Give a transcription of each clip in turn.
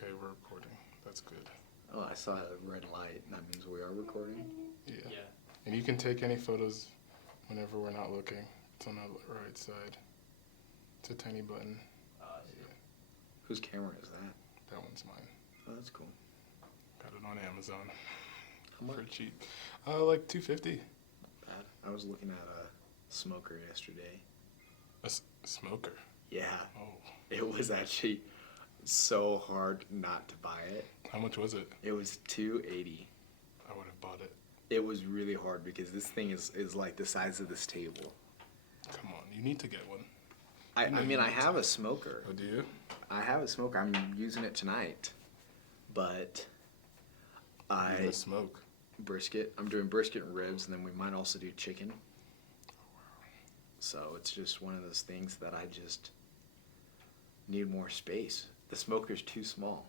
Okay, we're recording. That's good. Oh, I saw a red light. That means we are recording? Yeah. And you can take any photos whenever we're not looking. It's on the right side. It's a tiny button. I see. Yeah, Whose camera is that? that one's mine. Oh, that's cool. Got it on Amazon How much? for cheap. Like $250. Not bad. I was looking at a smoker yesterday. A smoker? Yeah. Oh. It was actually so hard not to buy it. How much was it? It was $280. I would have bought it. It was really hard because this thing is like the size of this table. Come on, you need to get one. I mean, I have a smoker. Oh, do you? I have a smoker. I'm using it tonight. But You're gonna smoke. brisket. I'm doing brisket and ribs, and then we might also do chicken. So it's just one of those things that I just need more space. The smoker's too small.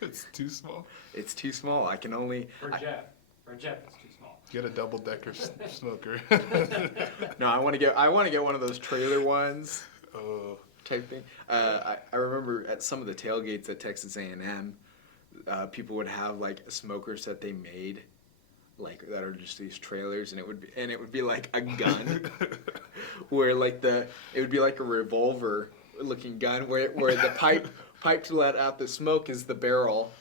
It's too small. It's too small. I can only. For Jeff, it's too small. Get a double-decker smoker. No, I want to get one of those trailer ones. Oh. Type thing. I remember at some of the tailgates at Texas A&M, people would have like smokers that they made, like that are just these trailers, and it would be like a gun, where like it would be like a revolver looking gun, where the pipe to let out the smoke is the barrel,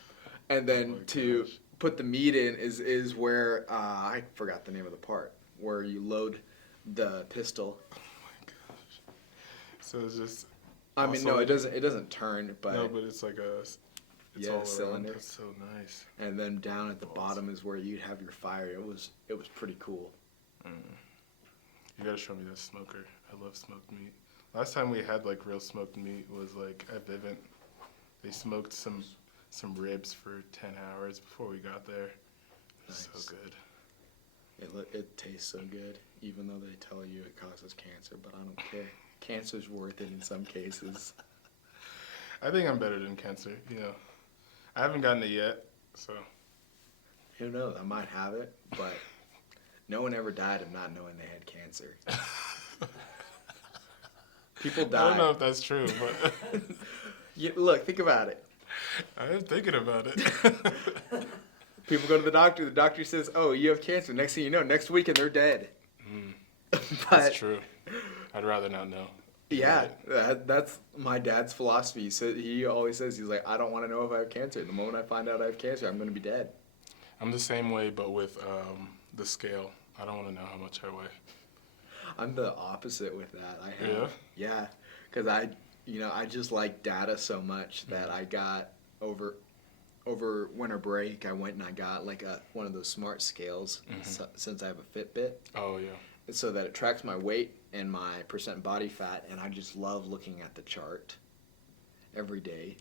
and then to put the meat in is where I forgot the name of the part where you load the pistol. Oh my gosh. So it's just. I mean, no, it doesn't turn, but No, but it's like a. It's yeah, all cylinder. Around. That's so nice. And then down at the bottom is where you'd have your fire. It was pretty cool. You gotta show me this smoker. I love smoked meat. Last time we had like real smoked meat was like at Vivint. They smoked some ribs for 10 hours before we got there. It was Nice. so good. It tastes so good, even though they tell you it causes cancer, but I don't care. Cancer's worth it in some cases. I think I'm better than cancer. You know, I haven't gotten it yet, so. Who knows? I might have it, but no one ever died of not knowing they had cancer. People die. I don't know if that's true, but Look, think about it. I'm thinking about it. People go to the doctor. The doctor says, "Oh, you have cancer." Next thing you know, next week, and they're dead. That's true. I'd rather not know. Yeah, that's my dad's philosophy. He always says, he's like, I don't want to know if I have cancer. The moment I find out I have cancer, I'm going to be dead. I'm the same way, but with the scale. I don't want to know how much I weigh. I'm the opposite with that. Yeah? Because I just like data so much that I got over winter break, I went and I got like one of those smart scales since I have a Fitbit. Oh, yeah. So that it tracks my weight and my percent body fat, and I just love looking at the chart every day.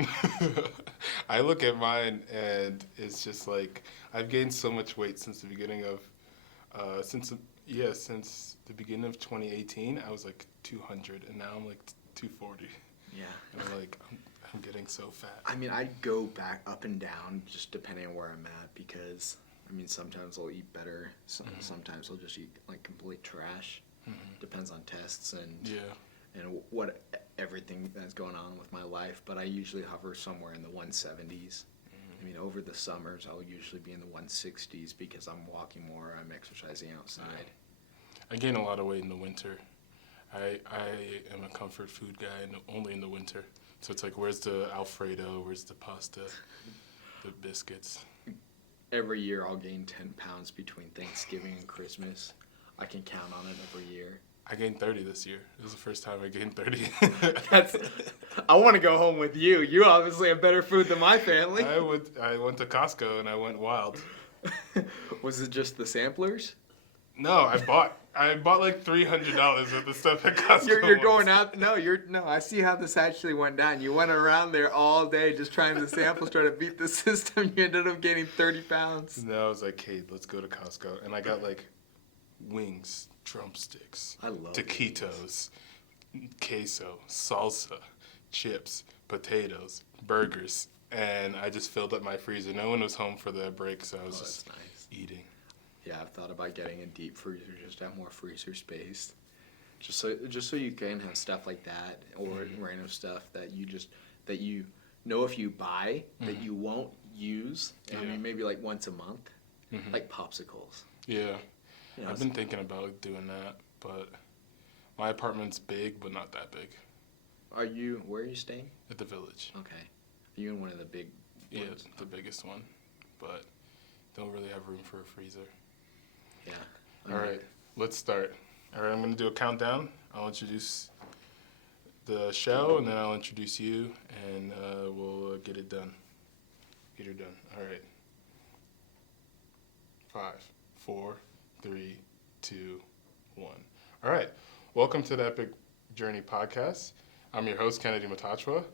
I look at mine, and it's just like I've gained so much weight since the beginning of, since the beginning of 2018. I was like 200, and now I'm like 240. Yeah. And I'm getting so fat. I mean, I go back up and down just depending on where I'm at because, I mean, sometimes I'll eat better. Sometimes I'll just eat like complete trash. Depends on tests and what everything that's going on with my life. But I usually hover somewhere in the 170s. I mean, over the summers, I'll usually be in the 160s because I'm walking more, I'm exercising outside. Yeah. I gain a lot of weight in the winter. I am a comfort food guy and only in the winter. So it's like, where's the Alfredo? Where's the pasta? The biscuits? Every year I'll gain 10 pounds between Thanksgiving and Christmas. I can count on it every year. I gained 30 this year. It was the first time I gained 30. I want to go home with you. You obviously have better food than my family. I went to Costco and I went wild. Was it just the samplers? No, I bought like $300 worth of stuff at Costco. You're going out. No, I see how this actually went down. You went around there all day just trying the samples, trying to beat the system. You ended up gaining 30 pounds. No, I was like, hey, let's go to Costco, and I got like wings, drumsticks, I love taquitos, queso, salsa, chips, potatoes, burgers, and I just filled up my freezer. No one was home for the break, so I was just nice. eating. Yeah, I've thought about getting a deep freezer just to have more freezer space. Just so you can have stuff like that or random stuff that you know if you buy that you won't use. I mean, maybe like once a month, like popsicles. Yeah. You know, I've been thinking about doing that, but my apartment's big, but not that big. where are you staying? At the Village. Okay. Are you in one of the big Yeah, ones? the biggest one, but don't really have room for a freezer. Yeah. All right, let's start. All right, I'm going to do a countdown. I'll introduce the show, and then I'll introduce you, and we'll get it done. Get her done. All right. 5, 4, 3, 2, 1. All right. Welcome to the Epic Journey podcast. I'm your host, Kennedy Matachwa,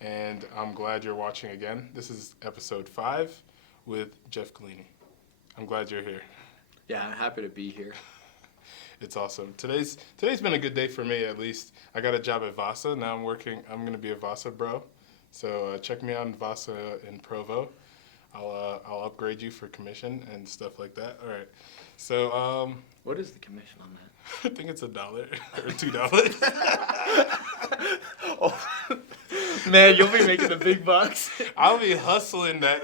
and I'm glad you're watching again. This is episode 5 with Jeff Gallini. I'm glad you're here. Yeah, I'm happy to be here. It's awesome. Today's been a good day for me, at least. I got a job at Vasa. Now I'm going to be a Vasa bro. So check me out in Vasa in Provo. I'll upgrade you for commission and stuff like that. All right. So What is the commission on that? I think it's $1 or $2. Oh, man, you'll be making the big bucks. I'll be hustling that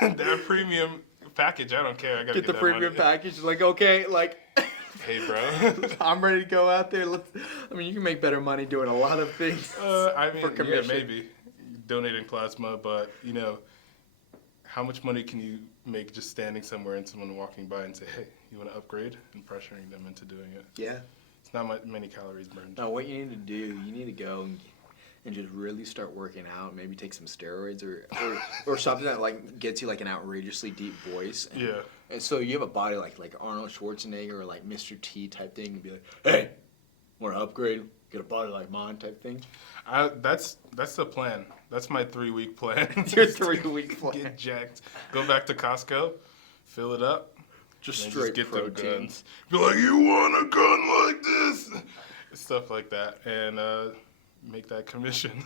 that premium package. I don't care. I gotta Get the that premium money. package. Like, okay, like, Hey, bro. I'm ready to go out there. You can make better money doing a lot of things. I mean, for yeah, commission. maybe donating plasma, but how much money can you make just standing somewhere and someone walking by and say, "Hey, you want to upgrade?" and pressuring them into doing it? Yeah. It's not many calories burned. No, what you need to do, you need to go and just really start working out. Maybe take some steroids or something that like gets you like an outrageously deep voice. Yeah. And so you have a body like Arnold Schwarzenegger or like Mr. T type thing, and be like, hey, want to upgrade? Get a body like mine type thing. That's the plan. That's my 3-week plan. Your 3-week plan. Get jacked. Go back to Costco, fill it up, Just and straight just get protein. them guns. Be like, you want a gun like this? Stuff like that, and make that commission.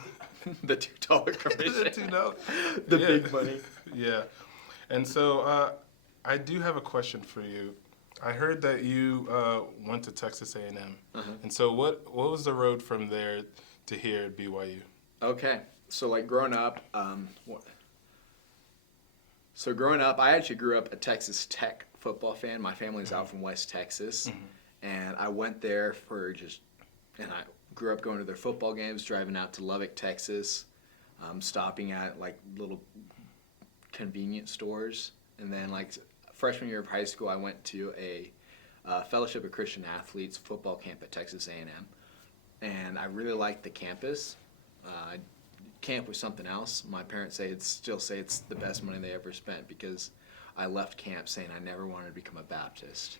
The $2 commission. $2. The Yeah. big money. Yeah. And so I do have a question for you. I heard that you went to Texas A&M. And so what was the road from there to here at BYU? Okay. So like growing up, I actually grew up a Texas Tech football fan. My family's out from West Texas. And I went there and I grew up going to their football games, driving out to Lubbock, Texas, stopping at like little convenience stores. And then like freshman year of high school, I went to a Fellowship of Christian Athletes football camp at Texas A&M. And I really liked the campus. Camp was something else. My parents still say it's the best money they ever spent because I left camp saying I never wanted to become a Baptist.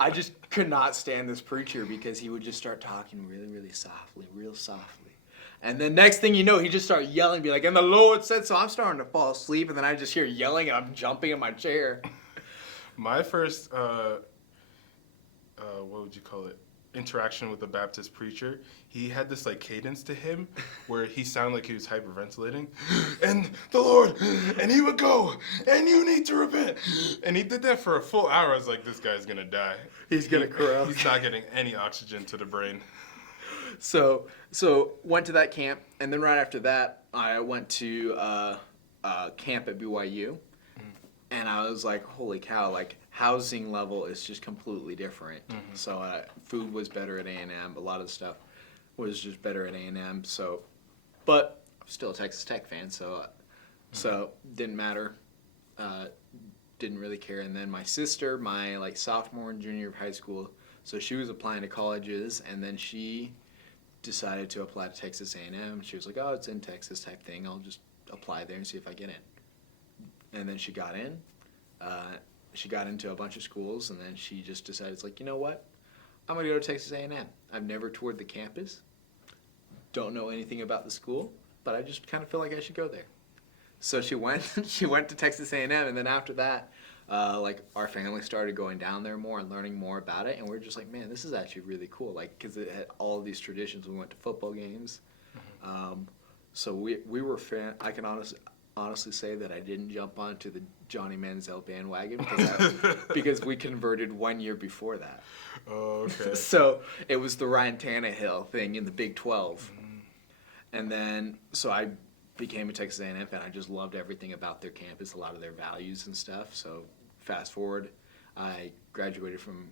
I just could not stand this preacher because he would just start talking really, really softly, real softly. And then next thing you know, he just started yelling, be like, and the Lord said so. I'm starting to fall asleep, and then I just hear yelling, and I'm jumping in my chair. My first, what would you call it, interaction with the Baptist preacher, he had this like cadence to him where he sounded like he was hyperventilating. And the Lord, and he would go, and you need to repent. And he did that for a full hour. I was like, this guy's going to die. He's going to croak. He's not getting any oxygen to the brain. So went to that camp, and then right after that, I went to camp at BYU, and I was like, holy cow, like housing level is just completely different. So food was better at A&M, a lot of the stuff was just better at A&M. So, but I'm still a Texas Tech fan, so didn't matter, didn't really care. And then my sister, my like sophomore and junior of high school, so she was applying to colleges, and then she decided to apply to Texas A&M. She was like, oh, it's in Texas type thing. I'll just apply there and see if I get in. And then she got in. She got into a bunch of schools, and then she just decided, it's like, you know what? I'm going to go to Texas A&M. I've never toured the campus. Don't know anything about the school, but I just kind of feel like I should go there. So she went to Texas A&M, and then after that, like our family started going down there more and learning more about it, and we're just like, man, this is actually really cool, like because it had all of these traditions. We went to football games, so we were fan. I can honestly say that I didn't jump onto the Johnny Manziel bandwagon because we converted 1 year before that. Oh, okay. So it was the Ryan Tannehill thing in the Big 12. And then, so I became a Texas A&M fan. I just loved everything about their campus, a lot of their values and stuff. So fast forward, I graduated from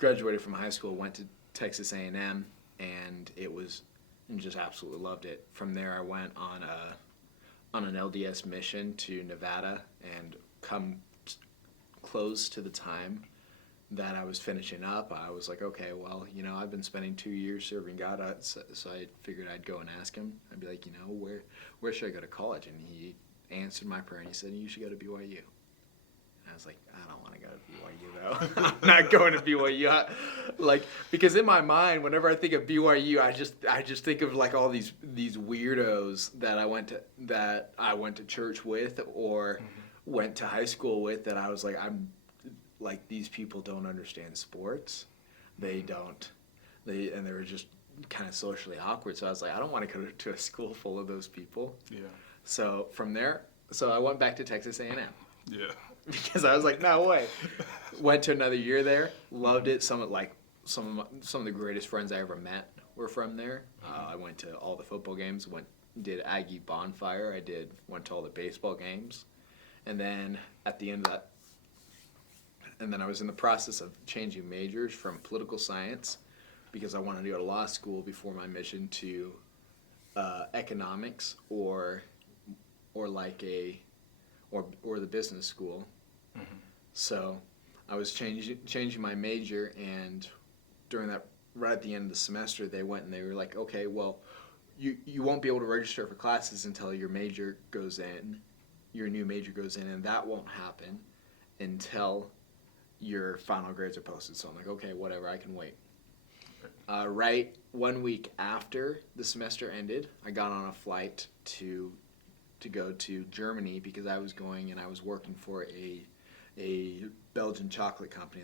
high school, went to Texas A&M, and just absolutely loved it. From there, I went on an LDS mission to Nevada, and close to the time that I was finishing up, I was like, okay, well, I've been spending 2 years serving God, so I figured I'd go and ask him. I'd be like, where should I go to college? And he answered my prayer, and he said, you should go to BYU. And I was like, I don't want to go to BYU, though. I'm not going to BYU. Because in my mind, whenever I think of BYU, I just think of like all these weirdos that I went to church with or went to high school with, that I was like, I'm like, these people don't understand sports. They were just kind of socially awkward. So I was like, I don't want to go to a school full of those people. Yeah. So from there, I went back to Texas A&M. Yeah. Because I was like, no way. Went to another year there, loved it. Some of the greatest friends I ever met were from there. I went to all the football games, did Aggie Bonfire. Went to all the baseball games, and then at the end of that, and then I was in the process of changing majors from political science, because I wanted to go to law school before my mission, to economics or the business school. Mm-hmm. So I was changing my major, and during that, right at the end of the semester, they went and they were like, okay, well, you won't be able to register for classes until your new major goes in, and that won't happen until your final grades are posted. So I'm like, okay, whatever, I can wait. Right 1 week after the semester ended, I got on a flight to go to Germany, because I was going and I was working for a Belgian chocolate company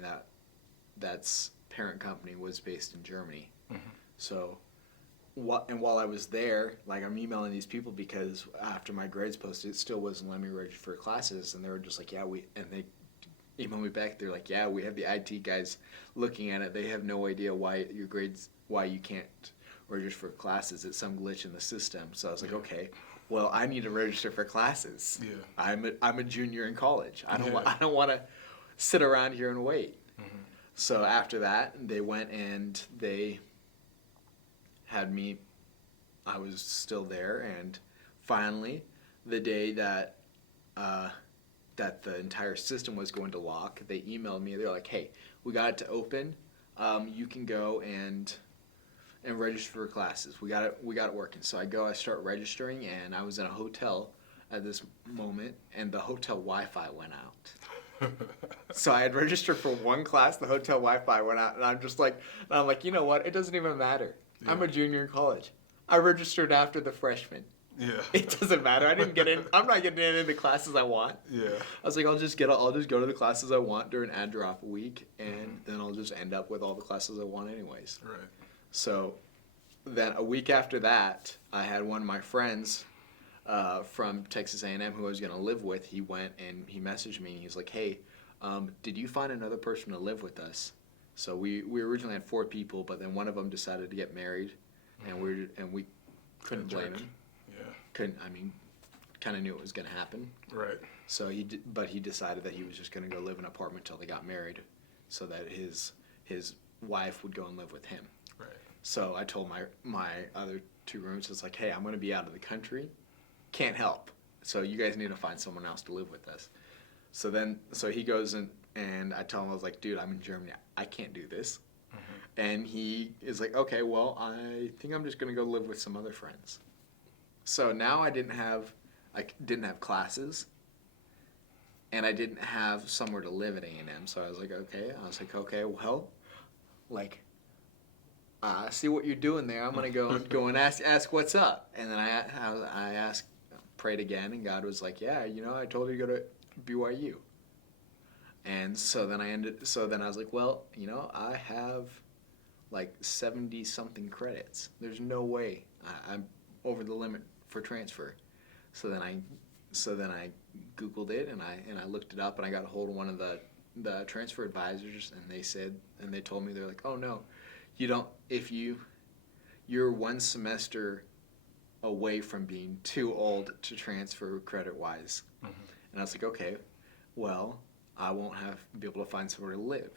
that's parent company was based in Germany. Mm-hmm. So, while I was there, like, I'm emailing these people, because after my grades posted, it still wasn't letting me register for classes, and they were just like, and they emailed me back. They're like, yeah, we have the IT guys looking at it. They have no idea why you can't register for classes. It's some glitch in the system. So I was like, okay, well, I need to register for classes. Yeah. I'm a junior in college. I don't want to sit around here and wait. Mm-hmm. So after that, they went and they had me. I was still there, and finally, the day that the entire system was going to lock, they emailed me. They're like, "Hey, we got it to open. You can go and register for classes. We got it working." So I start registering, and I was in a hotel at this moment, and the hotel Wi-Fi went out. So I had registered for one class, the hotel Wi-Fi went out, and I'm like, you know what? It doesn't even matter. Yeah. I'm a junior in college. I registered after the freshman. Yeah. It doesn't matter. I didn't get in. I'm not getting in the classes I want. Yeah. I was like, I'll just go to the classes I want during ad drop week, and then I'll just end up with all the classes I want anyways. Right. So then a week after that, I had one of my friends from Texas A&M who I was going to live with. He went and he messaged me, and he was like, hey, did you find another person to live with us? So we originally had 4 people, but then one of them decided to get married, and we couldn't blame him. Yeah. Kind of knew it was going to happen. Right. So but he decided that he was just going to go live in an apartment until they got married, so that his wife would go and live with him. Right. So I told my other 2 roommates, it's like, hey, I'm going to be out of the country, can't help. So you guys need to find someone else to live with us. So he goes and I tell him, I was like, dude, I'm in Germany, I can't do this. Mm-hmm. And he is like, okay, well, I think I'm just going to go live with some other friends. So now I didn't have classes, and I didn't have somewhere to live at A&M. So I was like, okay, well, like, I see what you're doing there. I'm gonna go and ask what's up. And then I asked, prayed again, and God was like, yeah, I told you to go to BYU. And so then I was like, well, I have like 70 something credits. There's no way I'm over the limit for transfer. So then I Googled it, and I looked it up, and I got a hold of one of the transfer advisors, and they told me, they're like, oh no, you don't, if you're one semester away from being too old to transfer credit-wise. Mhm. And I was like, okay, well, I won't be able to find somewhere to live.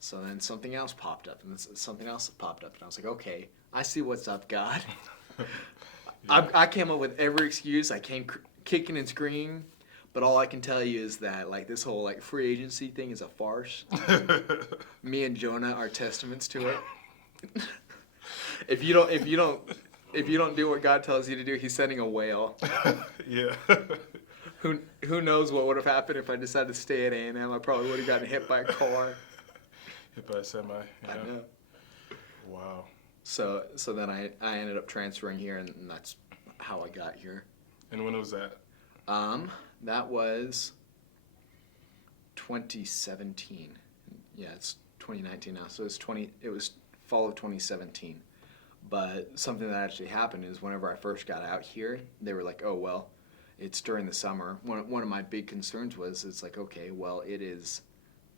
So then something else popped up, and something else popped up, and I was like, okay, I see what's up, God. I came up with every excuse. I came kicking and screaming, but all I can tell you is that like this whole like free agency thing is a farce. Me and Jonah are testaments to it. If you don't do what God tells you to do, He's sending a whale. Yeah. Who knows what would have happened if I decided to stay at A&M? I probably would have gotten hit by a car. Hit by a semi. Yeah. I know. Wow. So then I ended up transferring here, and that's how I got here. And when was that? That was 2017. Yeah, it's 2019 now. So it was fall of 2017. But something that actually happened is whenever I first got out here, they were like, "Oh, well, it's during the summer." One of my big concerns was it's like, "Okay, well, it is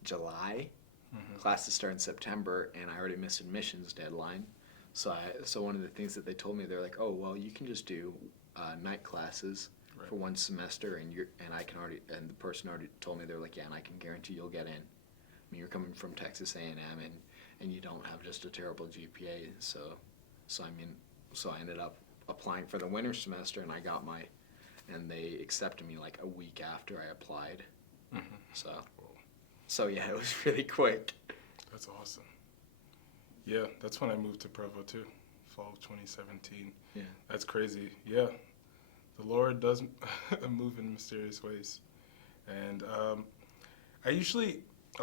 July. Mhm. Classes start in September, and I already missed admissions deadline." So one of the things that they told me, they're like, "Oh, well, you can just do night classes Right. for one semester, and the person already told me, they're like, yeah, and I can guarantee you'll get in. I mean, you're coming from Texas A&M, and you don't have just a terrible GPA, so I ended up applying for the winter semester, and and they accepted me like a week after I applied. Mhm. So yeah, it was really quick. That's awesome. Yeah, that's when I moved to Provo too, fall of 2017. Yeah. That's crazy. Yeah, the Lord does move in mysterious ways. And a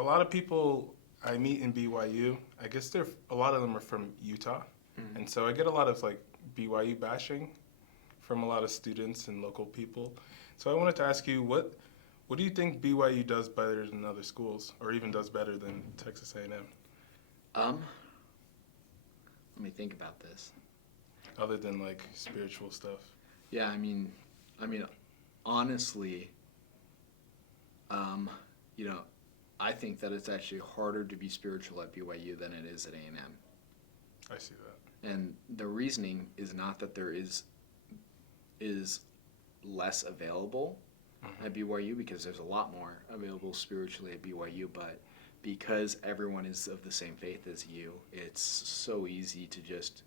lot of people I meet in BYU, I guess a lot of them are from Utah. Mhm. And so I get a lot of like BYU bashing from a lot of students and local people. So I wanted to ask you, what do you think BYU does better than other schools, or even does better than Texas A&M? Let me think about this. Other than like spiritual stuff. Yeah, I mean, honestly, I think that it's actually harder to be spiritual at BYU than it is at A&M. I see that. And the reasoning is not that there is less available at BYU, because there's a lot more available spiritually at BYU, but because everyone is of the same faith as you, it's so easy to just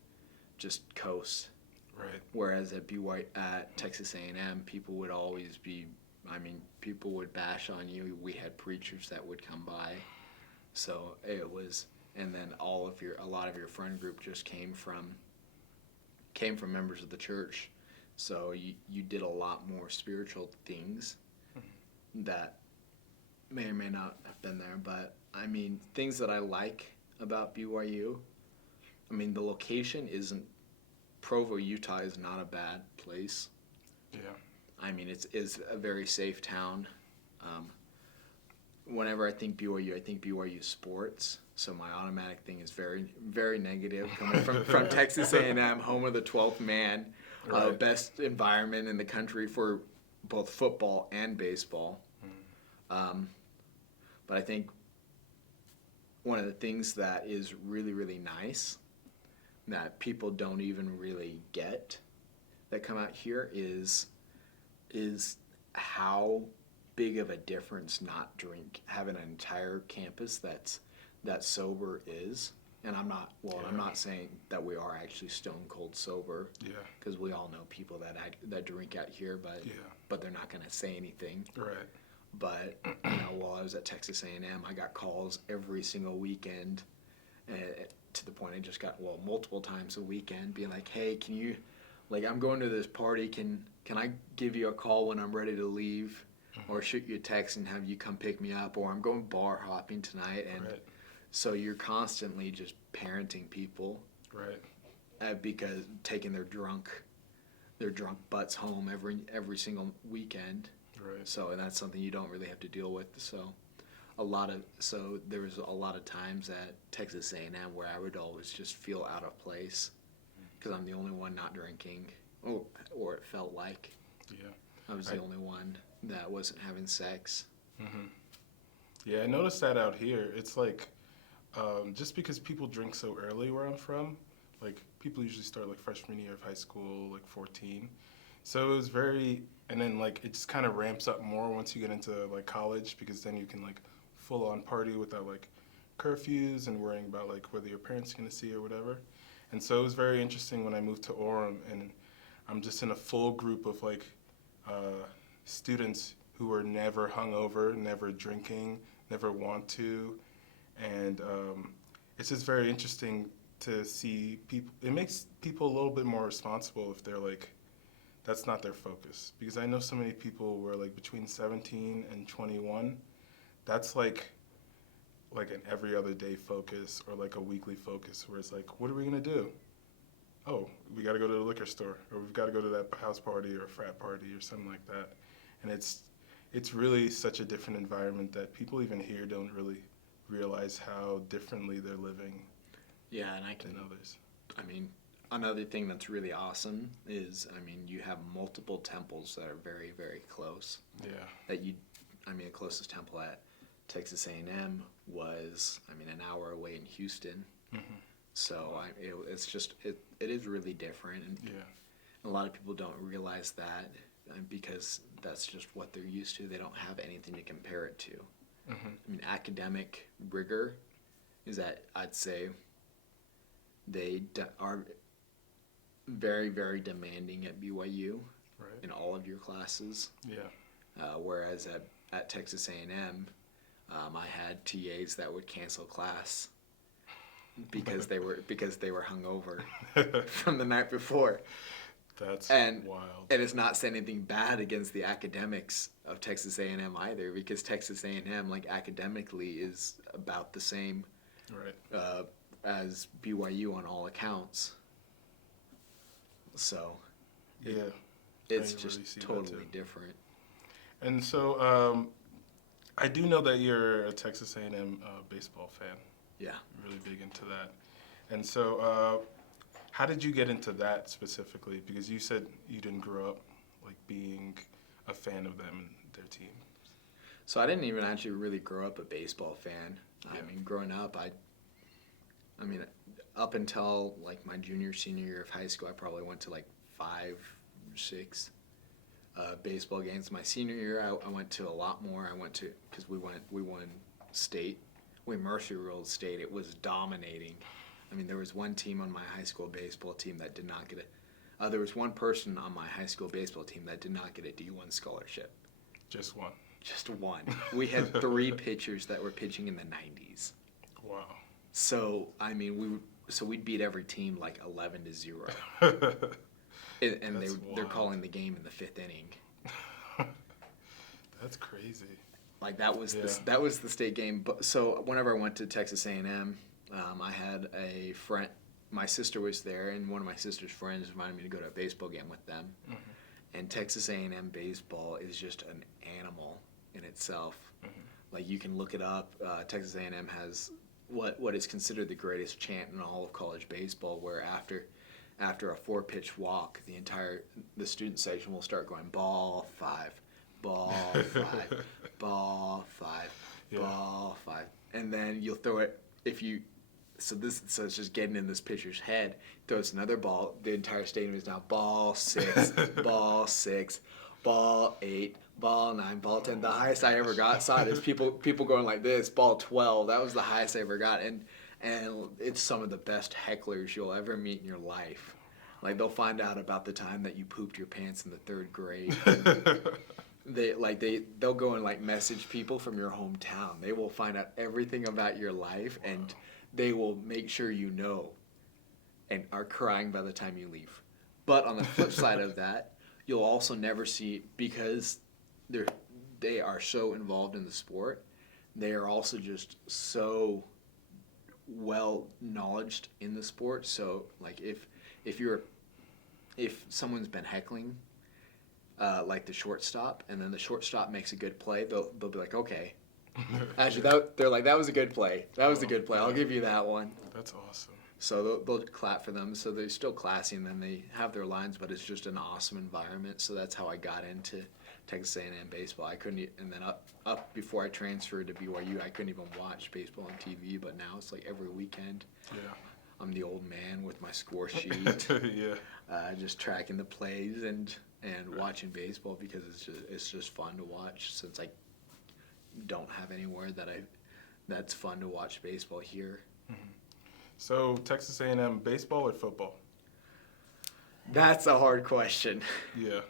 coast. Right. Whereas at Texas A&M, people would always people would bash on you. We had preachers that would come by, so it was, and then a lot of your friend group just came from members of the church, so you did a lot more spiritual things that may or may not have been there. But I mean, things that I like about BYU, the location isn't. Provo, Utah is not a bad place. Yeah. It's a very safe town. Whenever I think BYU sports. So my automatic thing is very, very negative coming from Texas A&M, home of the 12th man, Right. best environment in the country for both football and baseball. But I think one of the things that is really, really nice that people don't even really get that come out here is how big of a difference having an entire campus that's sober is. And I'm not saying that we are actually stone cold sober. Yeah. Because we all know people that drink out here, but they're not going to say anything. Right. But while I was at Texas A&M, I got calls every single weekend, to the point I just got multiple times a weekend, being like, "Hey, can you, I'm going to this party. Can I give you a call when I'm ready to leave, or shoot you a text and have you come pick me up, or I'm going bar hopping tonight." And Right. so you're constantly just parenting people, Right. because taking their drunk butts home every single weekend. Right. So, and that's something you don't really have to deal with. So there was a lot of times at Texas A&M where I would always just feel out of place because I'm the only one not drinking, or it felt like Yeah. I was the only one that wasn't having sex. Mhm. Yeah, I noticed that out here. It's like, just because people drink so early where I'm from, like people usually start like freshman year of high school, like 14. So it was very, and then like it just kind of ramps up more once you get into like college, because then you can like full on party without like curfews and worrying about like whether your parents are gonna see or whatever. And so it was very interesting when I moved to Orem, and I'm just in a full group of like students who were never hungover, never drinking, never want to, and it's just very interesting to see people. It makes people a little bit more responsible if they're like, that's not their focus. Because I know so many people who are like between 17 and 21, that's like an every other day focus or like a weekly focus, where it's like, what are we gonna do? Oh, we gotta go to the liquor store, or we've gotta go to that house party or frat party or something like that. And it's really such a different environment that people even here don't really realize how differently they're living Yeah, and than others. I mean, another thing that's really awesome is, I mean, you have multiple temples that are very, very close. Yeah. The closest temple at Texas A&M was, an hour away in Houston. Mm-hmm. So it's just, it is really different. And Yeah. a lot of people don't realize that because that's just what they're used to. They don't have anything to compare it to. Mm-hmm. Academic rigor is that, I'd say, they are very, very demanding at BYU Right. in all of your classes. Yeah. Whereas at Texas A&M, I had TAs that would cancel class because they were hungover from the night before. That's And wild. And it's not saying anything bad against the academics of Texas A&M either, because Texas A&M, like, academically is about the same Right. as BYU on all accounts. So Yeah. it's I just really see that totally too. different. And so I do know that you're a Texas A&M baseball fan. Yeah. Really big into that. And so how did you get into that specifically? Because you said you didn't grow up like being a fan of them and their team. So I didn't even actually really grow up a baseball fan. Yeah. Growing up, up until like my senior year of high school, I probably went to like 5 or 6 baseball games. My senior year, I went to a lot more. I went to, because we won state. We Mercy ruled state. It was dominating. There was one team on my high school baseball team that did not get there was one person on my high school baseball team that did not get a D1 scholarship. Just one. Just one. We had 3 pitchers that were pitching in the 90s. Wow. So we'd beat every team like 11-0, and That's they're wild. calling the game in the 5th inning. That's crazy. Like that was Yeah. that was the state game. But so whenever I went to Texas A&M, I had a friend. My sister was there, and one of my sister's friends invited me to go to a baseball game with them. Mm-hmm. And Texas A&M baseball is just an animal in itself. Mm-hmm. Like, you can look it up. Texas A&M has what is considered the greatest chant in all of college baseball, where after a 4-pitch walk, the student section will start going ball 5, ball 5, ball 5, Yeah. ball 5, and then you'll throw it So it's just getting in this pitcher's head. Throws another ball. The entire stadium is now ball 6, ball 6, ball 8, ball 9, ball 10. The highest I ever saw it is people going like this. Ball 12. That was the highest I ever got. And it's some of the best hecklers you'll ever meet in your life. Like, they'll find out about the time that you pooped your pants in the 3rd grade. They'll go and like message people from your hometown. They will find out everything about your life, and they will make sure you know, and are crying by the time you leave. But on the flip side of that, you'll also never see, because they are so involved in the sport, they are also just so well knowledged in the sport. So like if someone's been heckling, like the shortstop, and then the shortstop makes a good play, they'll be like, okay. Actually, they're like, that was a good play. That was a good play. I'll give you that one. That's awesome. So they'll clap for them. So they're still classy, and then they have their lines, but it's just an awesome environment. So that's how I got into Texas A&M baseball. I couldn't, and then up before I transferred to BYU, I couldn't even watch baseball on TV. But now it's like every weekend. Yeah. I'm the old man with my score sheet, Yeah. just tracking the plays and watching baseball because it's just fun to watch since I don't have anywhere that's fun to watch baseball here. So Texas A&M, baseball or football? That's a hard question. Yeah.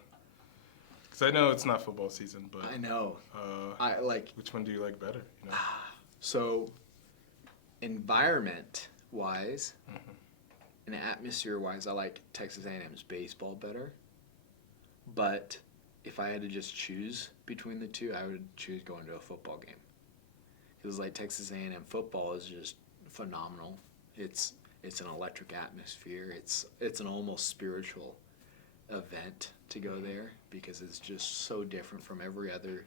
Because I know it's not football season, but I know. I like which one do you like better? You know? so environment wise and atmosphere wise, I like Texas A&M's baseball better. But if I had to just choose between the two, I would choose going to a football game. Because like Texas A&M football is just phenomenal. It's an electric atmosphere. It's an almost spiritual event to go there because it's just so different from every other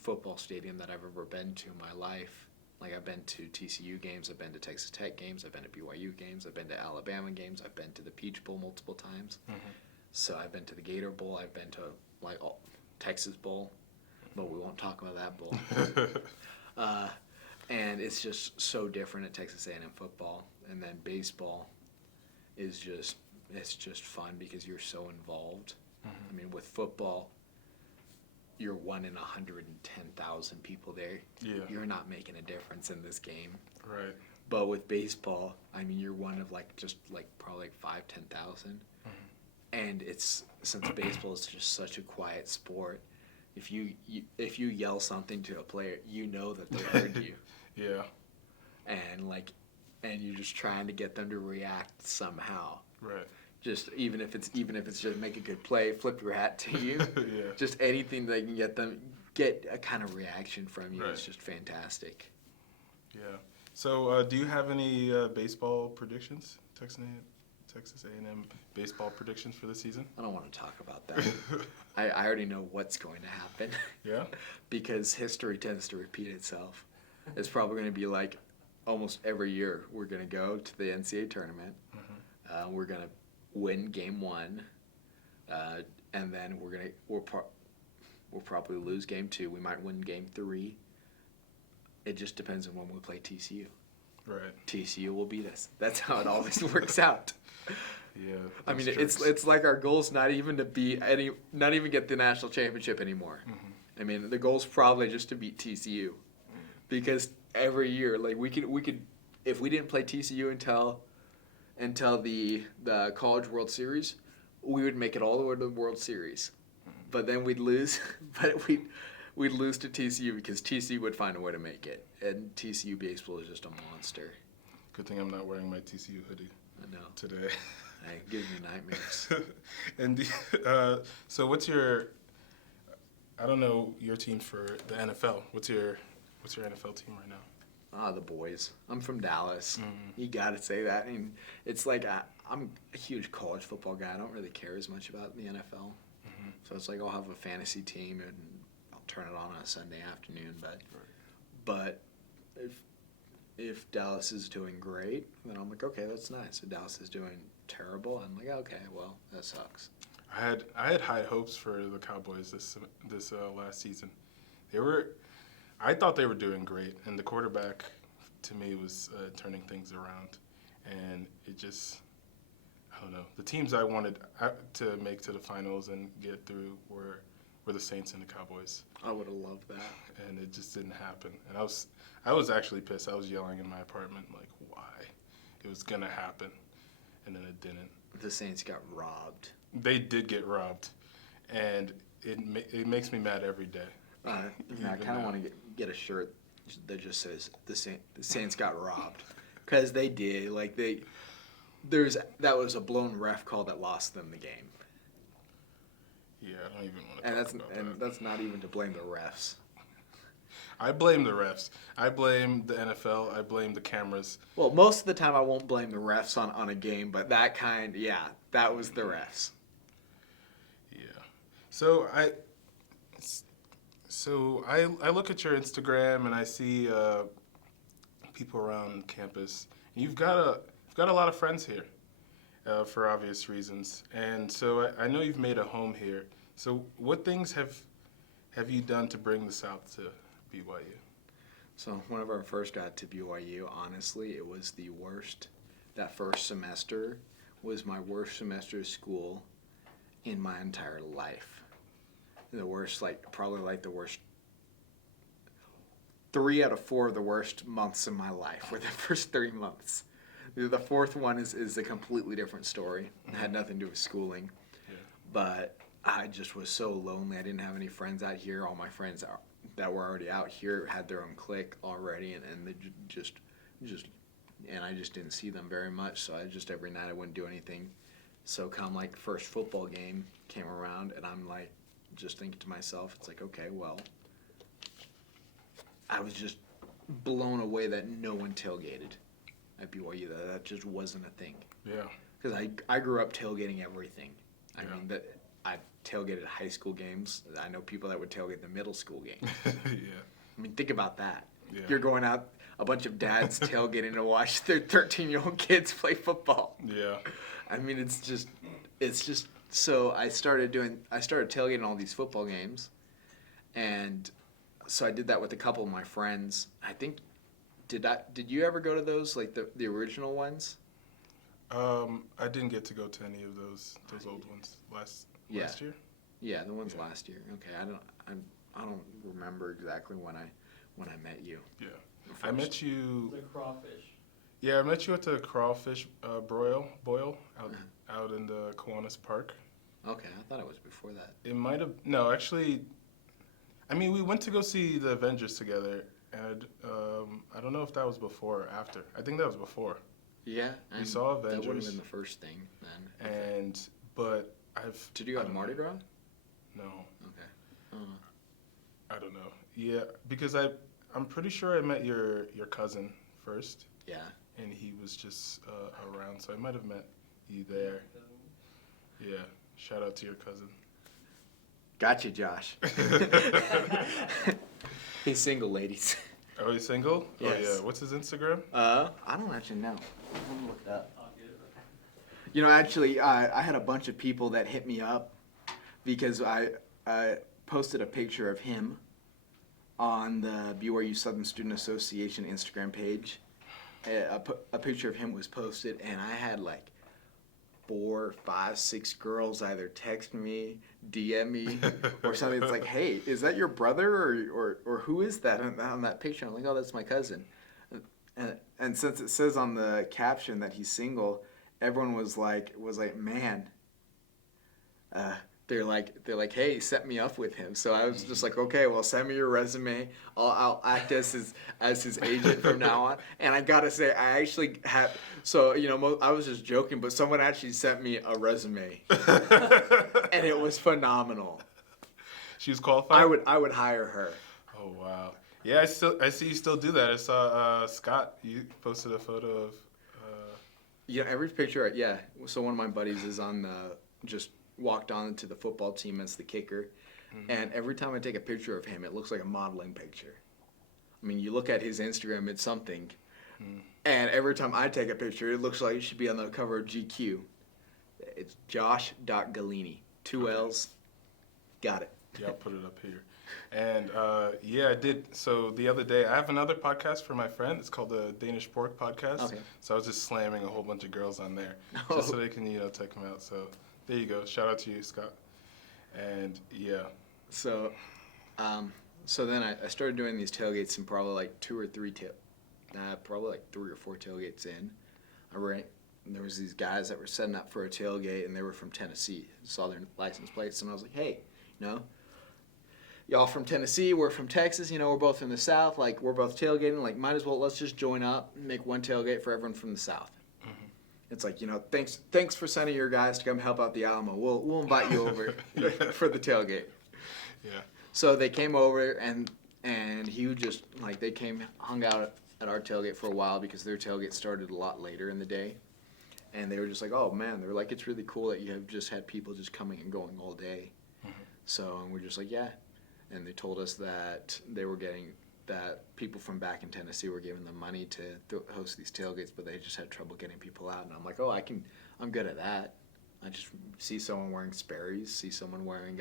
football stadium that I've ever been to in my life. Like I've been to TCU games, I've been to Texas Tech games, I've been to BYU games, I've been to Alabama games, I've been to the Peach Bowl multiple times. So I've been to the Gator Bowl, I've been to like Texas Bowl, but we won't talk about that bowl. And it's just so different at Texas A&M football. And then baseball is just fun because you're so involved. I mean, with football, you're 1 in 110,000 people there. Yeah. You're not making a difference in this game. Right. But with baseball, I mean, you're one of probably 5,000-10,000. And since baseball is just such a quiet sport, if you yell something to a player, you know that they heard you. Yeah. And you're just trying to get them to react somehow. Right. Just even if it's just make a good play, flip your hat to you. Yeah. Just anything that can get a kind of reaction from you Right. is just fantastic. Yeah. So, do you have any baseball predictions? Texas A&M baseball predictions for the season? I don't want to talk about that. I already know what's going to happen. Yeah. Because history tends to repeat itself. It's probably going to be like almost every year we're going to go to the NCAA tournament. We're going to win game 1, and then we'll probably lose game 2. We might win game 3. It just depends on when we play TCU. Right. TCU will beat us. That's how it always works out. Yeah. I mean, those jerks. it's like our goal's not even get the national championship anymore. I mean, the goal's probably just to beat TCU, because every year, like we could, if we didn't play TCU until the College World Series, we would make it all the way to the World Series, but then we'd lose. But we'd lose to TCU because TCU would find a way to make it, and TCU baseball is just a monster. Good thing I'm not wearing my TCU hoodie I know. today. It gives me nightmares. And so, what's your? I don't know your team for the NFL. What's your NFL team right now? The boys. I'm from Dallas. You got to say that. I mean, it's like I'm a huge college football guy. I don't really care as much about the NFL. So it's like I'll have a fantasy team and I'll turn it on a Sunday afternoon. But if Dallas is doing great, then I'm like, okay, that's nice. If Dallas is doing terrible, I'm like, okay, well, that sucks. I had high hopes for the Cowboys this last season. I thought they were doing great, and the quarterback, to me, was turning things around. And it just, I don't know. The teams I wanted to make to the finals and get through were the Saints and the Cowboys. I would have loved that. And it just didn't happen. And I was actually pissed. I was yelling in my apartment, like, why? It was going to happen. And then it didn't. The Saints got robbed. They did get robbed. And it makes me mad every day. I kind of want to get a shirt that just says the Saints got robbed, because they did. Like that was a blown ref call that lost them the game. Yeah, I don't even want to talk about that. And that's not even to blame the refs. I blame the refs. I blame the NFL. I blame the cameras. Well, most of the time I won't blame the refs on a game, but that was the refs. Yeah. So I look at your Instagram and I see people around campus. You've got a lot of friends here, for obvious reasons. And so I know you've made a home here. So what things have you done to bring the South to BYU? So whenever I first got to BYU, honestly, it was the worst that first semester was my worst semester of school in my entire life. The worst, probably the worst. 3 out of 4 of the worst months in my life were the first 3 months. The fourth one is a completely different story. It had nothing to do with schooling. Yeah. But I just was so lonely. I didn't have any friends out here. All my friends that were already out here had their own clique already, and they just and I just didn't see them very much. So I just every night I wouldn't do anything. So come like first football game came around, and I'm like just thinking to myself, it's like, okay, well, I was just blown away that no one tailgated at BYU. That just wasn't a thing. Yeah. Because I grew up tailgating everything. I Yeah. mean, I tailgated high school games. I know people that would tailgate the middle school games. Yeah. I mean, think about that. Yeah. You're going out, a bunch of dads tailgating to watch their 13-year-old kids play football. Yeah. I mean, it's just. So I started tailgating all these football games, and so I did that with a couple of my friends. I think, did you ever go to those, like the original ones? I didn't get to go to any of those old ones last year. Yeah, the ones Yeah. last year. Okay, I don't remember exactly when I met you. Yeah. First. I met you. The crawfish. Yeah, I met you at the crawfish boil out in the Kiwanis Park. Okay, I thought it was before that. It might have actually. I mean, we went to go see the Avengers together, and I don't know if that was before or after. I think that was before. Yeah, We saw That would have Avengers, been the first thing then. but I've. Did you I have don't Mardi know. Gras? No, Okay. I don't know. Yeah, because I'm pretty sure I met your cousin first, Yeah. and he was just around, so I might have met you there. Yeah, shout out to your cousin. Gotcha, Josh. He's single, ladies. Oh, he's single? Yes. Oh, yeah. What's his Instagram? I don't actually know. Let me look it up. I'll get it. You know, actually, I had a bunch of people that hit me up because I posted a picture of him on the BYU Southern Student Association Instagram page. A picture of him was posted, and I had like 4, 5, 6 girls either text me, DM me, or something. It's like, hey, is that your brother, or who is that on that picture? I'm like, oh, that's my cousin. And since it says on the caption that he's single, everyone was like, man. They're like, hey, set me up with him. So I was just like, okay, well, send me your resume. I'll act as his agent from now on. And I gotta say, I actually had. So I was just joking, but someone actually sent me a resume, and it was phenomenal. She was qualified? I would hire her. Oh, wow. Yeah, I see you still do that. I saw Scott, you posted a photo of... Every picture, yeah. So one of my buddies is on just walked on to the football team as the kicker. Mm-hmm. And every time I take a picture of him, it looks like a modeling picture. I mean, you look at his Instagram, it's something. Mm. And every time I take a picture, it looks like it should be on the cover of GQ. It's Josh.Gallini. 2 L's. Got it. Yeah, I'll put it up here. And yeah, I did. So the other day, I have another podcast for my friend. It's called the Danish Pork Podcast. Okay. So I was just slamming a whole bunch of girls on there, just so they can check them out. So there you go. Shout out to you, Scott. And yeah. So, so then I started doing these tailgates, and probably like 2 or 3 probably like 3 or 4 tailgates in. And there was these guys that were setting up for a tailgate, and they were from Tennessee. Saw their license plates, and I was like, hey, y'all from Tennessee, we're from Texas, we're both from the South, like, we're both tailgating, like, might as well, let's just join up and make one tailgate for everyone from the South. Mm-hmm. It's like, thanks for sending your guys to come help out the Alamo. We'll invite you over for the tailgate. Yeah. So they came over, and he would just, like, they hung out at our tailgate for a while because their tailgate started a lot later in the day. And they were just like, oh, man, they were like, it's really cool that you have just had people just coming and going all day. Mm-hmm. So, and we're just like, yeah. And they told us that that people from back in Tennessee were giving them money to host these tailgates, but they just had trouble getting people out. And I'm like, oh, I'm good at that. I just see someone wearing Sperry's, see someone wearing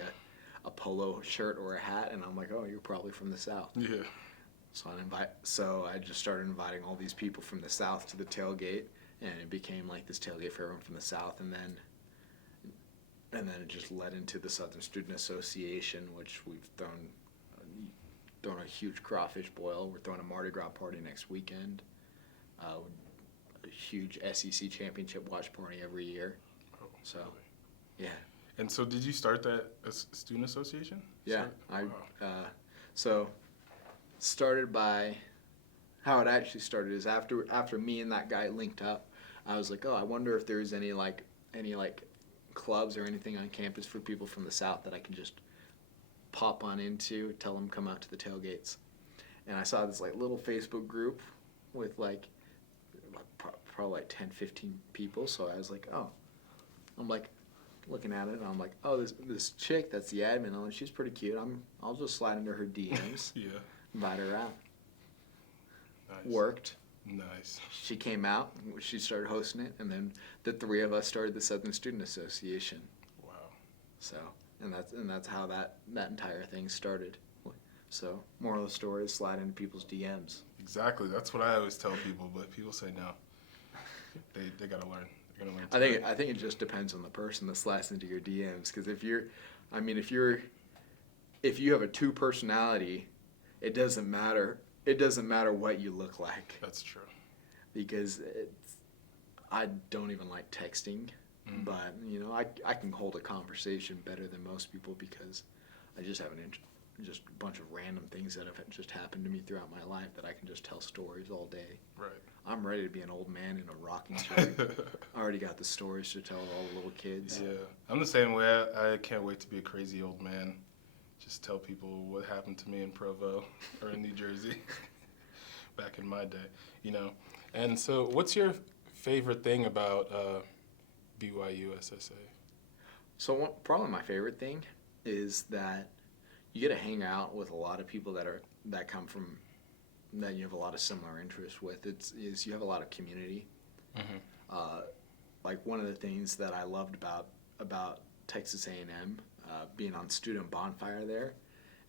a polo shirt or a hat, and I'm like, oh, you're probably from the South. Yeah. So I just started inviting all these people from the South to the tailgate, and it became like this tailgate for everyone from the South, and then it just led into the Southern Student Association, which we've thrown a huge crawfish boil. We're throwing a Mardi Gras party next weekend. A huge SEC championship watch party every year. Oh, So, really? yeah. And so, did you start that student association? Yeah, Wow. So started by how it actually started is after me and that guy linked up, I was like, oh, I wonder if there's any clubs or anything on campus for people from the South that I can just pop on into, tell them come out to the tailgates. And I saw this like little Facebook group with probably like 10, 15 people. So I was like, oh, I'm like looking at it and I'm like, oh, this chick that's the admin, oh, she's pretty cute. I'll just slide into her DMs, Yeah. invite her out. Nice. Worked. Nice. She came out, she started hosting it, and then the three of us started the Southern Student Association. Wow. So, and that's how that entire thing started. So, moral of the story is slide into people's DMs. Exactly. That's what I always tell people, but people say no. They gotta learn. They're gonna learn. I think it just depends on the person that slides into your DMs. Because if you have a two personality, it doesn't matter. It doesn't matter what you look like. That's true. Because I don't even like texting, but I can hold a conversation better than most people because I just have just a bunch of random things that have just happened to me throughout my life that I can just tell stories all day. Right. I'm ready to be an old man in a rocking chair. I already got the stories to tell all the little kids. Yeah. I'm the same way. I can't wait to be a crazy old man. Just tell people what happened to me in Provo or in New Jersey back in my day, And so what's your favorite thing about BYU SSA? So probably my favorite thing is that you get to hang out with a lot of people that come from that you have a lot of similar interests with. Is you have a lot of community. Mm-hmm. Like one of the things that I loved about Texas A&M being on student Bonfire there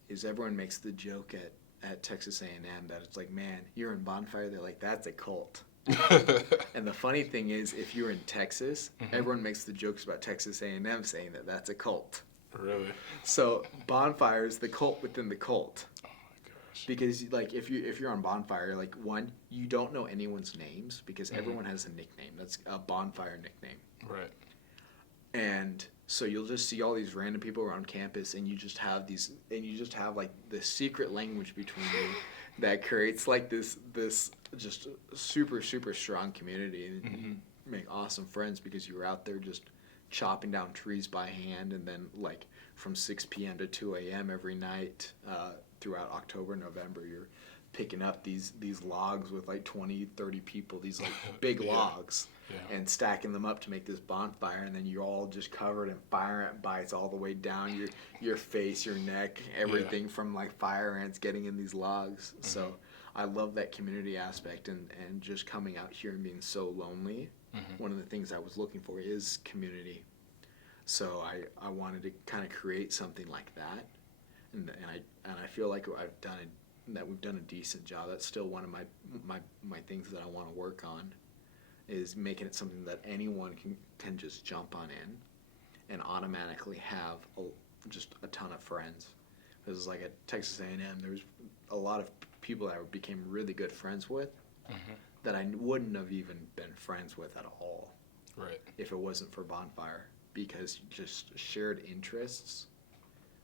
is everyone makes the joke at Texas A&M that it's like, man, you're in Bonfire. They're like, that's a cult. And the funny thing is, if you're in Texas, everyone makes the jokes about Texas A&M saying that that's a cult. Really? So Bonfire is the cult within the cult. Oh my gosh. Because like if you're on Bonfire, like one, you don't know anyone's names because everyone has a nickname. That's a Bonfire nickname. Right. And so you'll just see all these random people around campus, and you just have like this secret language between you that creates like this just super super strong community, and you make awesome friends because you were out there just chopping down trees by hand, and then like from 6 p.m. to 2 a.m. every night throughout October, November, you're picking up these logs with like 20, 30 people, these like big logs, and stacking them up to make this bonfire, and then you're all just covered in fire ant bites all the way down your face, your neck, everything from like fire ants getting in these logs. So I love that community aspect, and just coming out here and being so lonely. One of the things I was looking for is community. So I wanted to kind of create something like that, and I feel like we've done a decent job. That's still one of my things that I want to work on, is making it something that anyone can just jump on in and automatically have just a ton of friends. Because like at Texas A&M, there's a lot of people that I became really good friends with that I wouldn't have even been friends with at all, right, if it wasn't for Bonfire, because just shared interests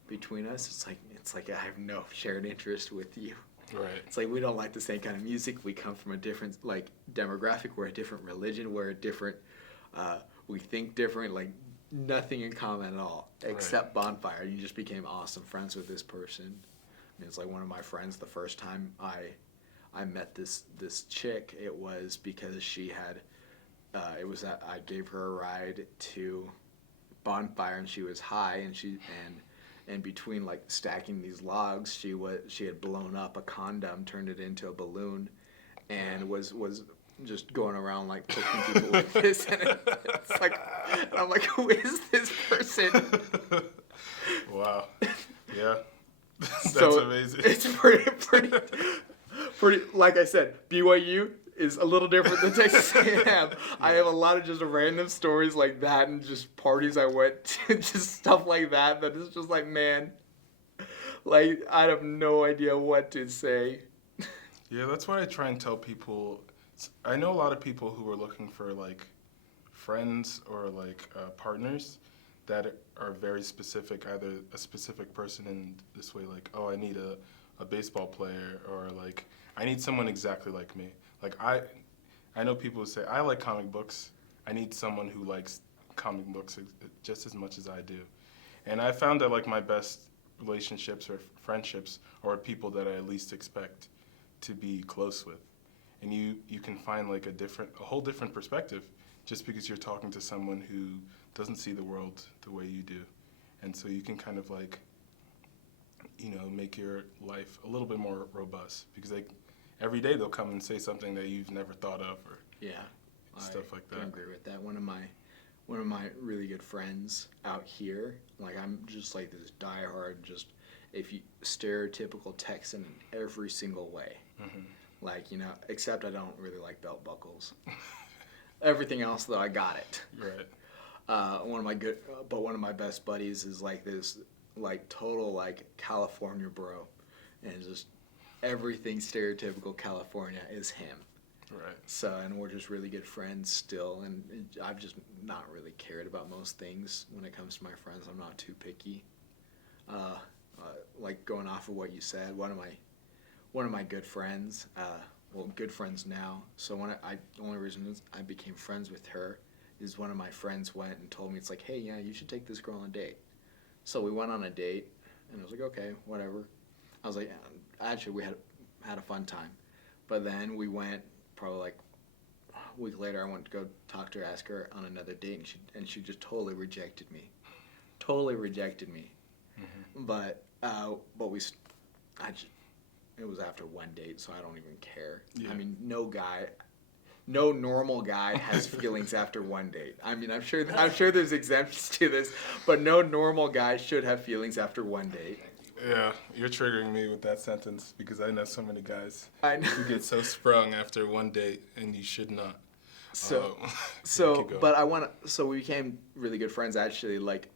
between us. It's like I have no shared interest with you. right. It's like we don't like the same kind of music. We come from a different like demographic. We're a different religion. We're a different. We think different. Like nothing in common at all, except Bonfire. You just became awesome friends with this person. I mean, it's like one of my friends. The first time I met this chick, it was because she had. I gave her a ride to Bonfire, and she was high, and between like stacking these logs, she had blown up a condom, turned it into a balloon, and was just going around like poking people with this, and it's like, and I'm like, who is this person? Wow. Yeah. That's So amazing. It's pretty. Like I said, BYU is a little different than Texas A&M. I have a lot of just random stories like that and just parties I went to, just stuff like that is just like, man, like, I have no idea what to say. Yeah, that's what I try and tell people. I know a lot of people who are looking for like friends or like partners that are very specific, either a specific person in this way, like, oh, I need a baseball player, or like, I need someone exactly like me. Like, I know people who say, I like comic books. I need someone who likes comic books just as much as I do. And I found that like my best relationships or friendships are people that I least expect to be close with. And you can find like a whole different perspective just because you're talking to someone who doesn't see the world the way you do. And so you can kind of like, you know, make your life a little bit more robust, because like every day they'll come and say something that you've never thought of, or Yeah, stuff like I that. can agree with that. One of my really good friends out here, like, I'm just like this diehard, just if you stereotypical Texan in every single way. Mm-hmm. Like, you know, except I don't really like belt buckles. Everything else though, I got it. Right. One of my best buddies is like this, like, total like California bro, and just everything stereotypical California is him. Right. So, and we're just really good friends still, and I've just not really cared about most things when it comes to my friends. I'm not too picky. Like, going off of what you said, one of my good friends, good friends now. So the only reason I became friends with her is one of my friends went and told me, it's like, hey, yeah, you should take this girl on a date. So we went on a date, and I was like, okay, whatever. I was like, actually, we had a fun time. But then we went, probably like a week later, I went to go talk to her, ask her on another date, and she just totally rejected me. Totally rejected me. Mm-hmm. But it was after one date, so I don't even care. Yeah. I mean, no normal guy has feelings after one date. I mean, I'm sure there's exemptions to this, but no normal guy should have feelings after one date. Yeah, you're triggering me with that sentence, because I know so many guys who get so sprung after one date, and you should not. So we became really good friends, actually, like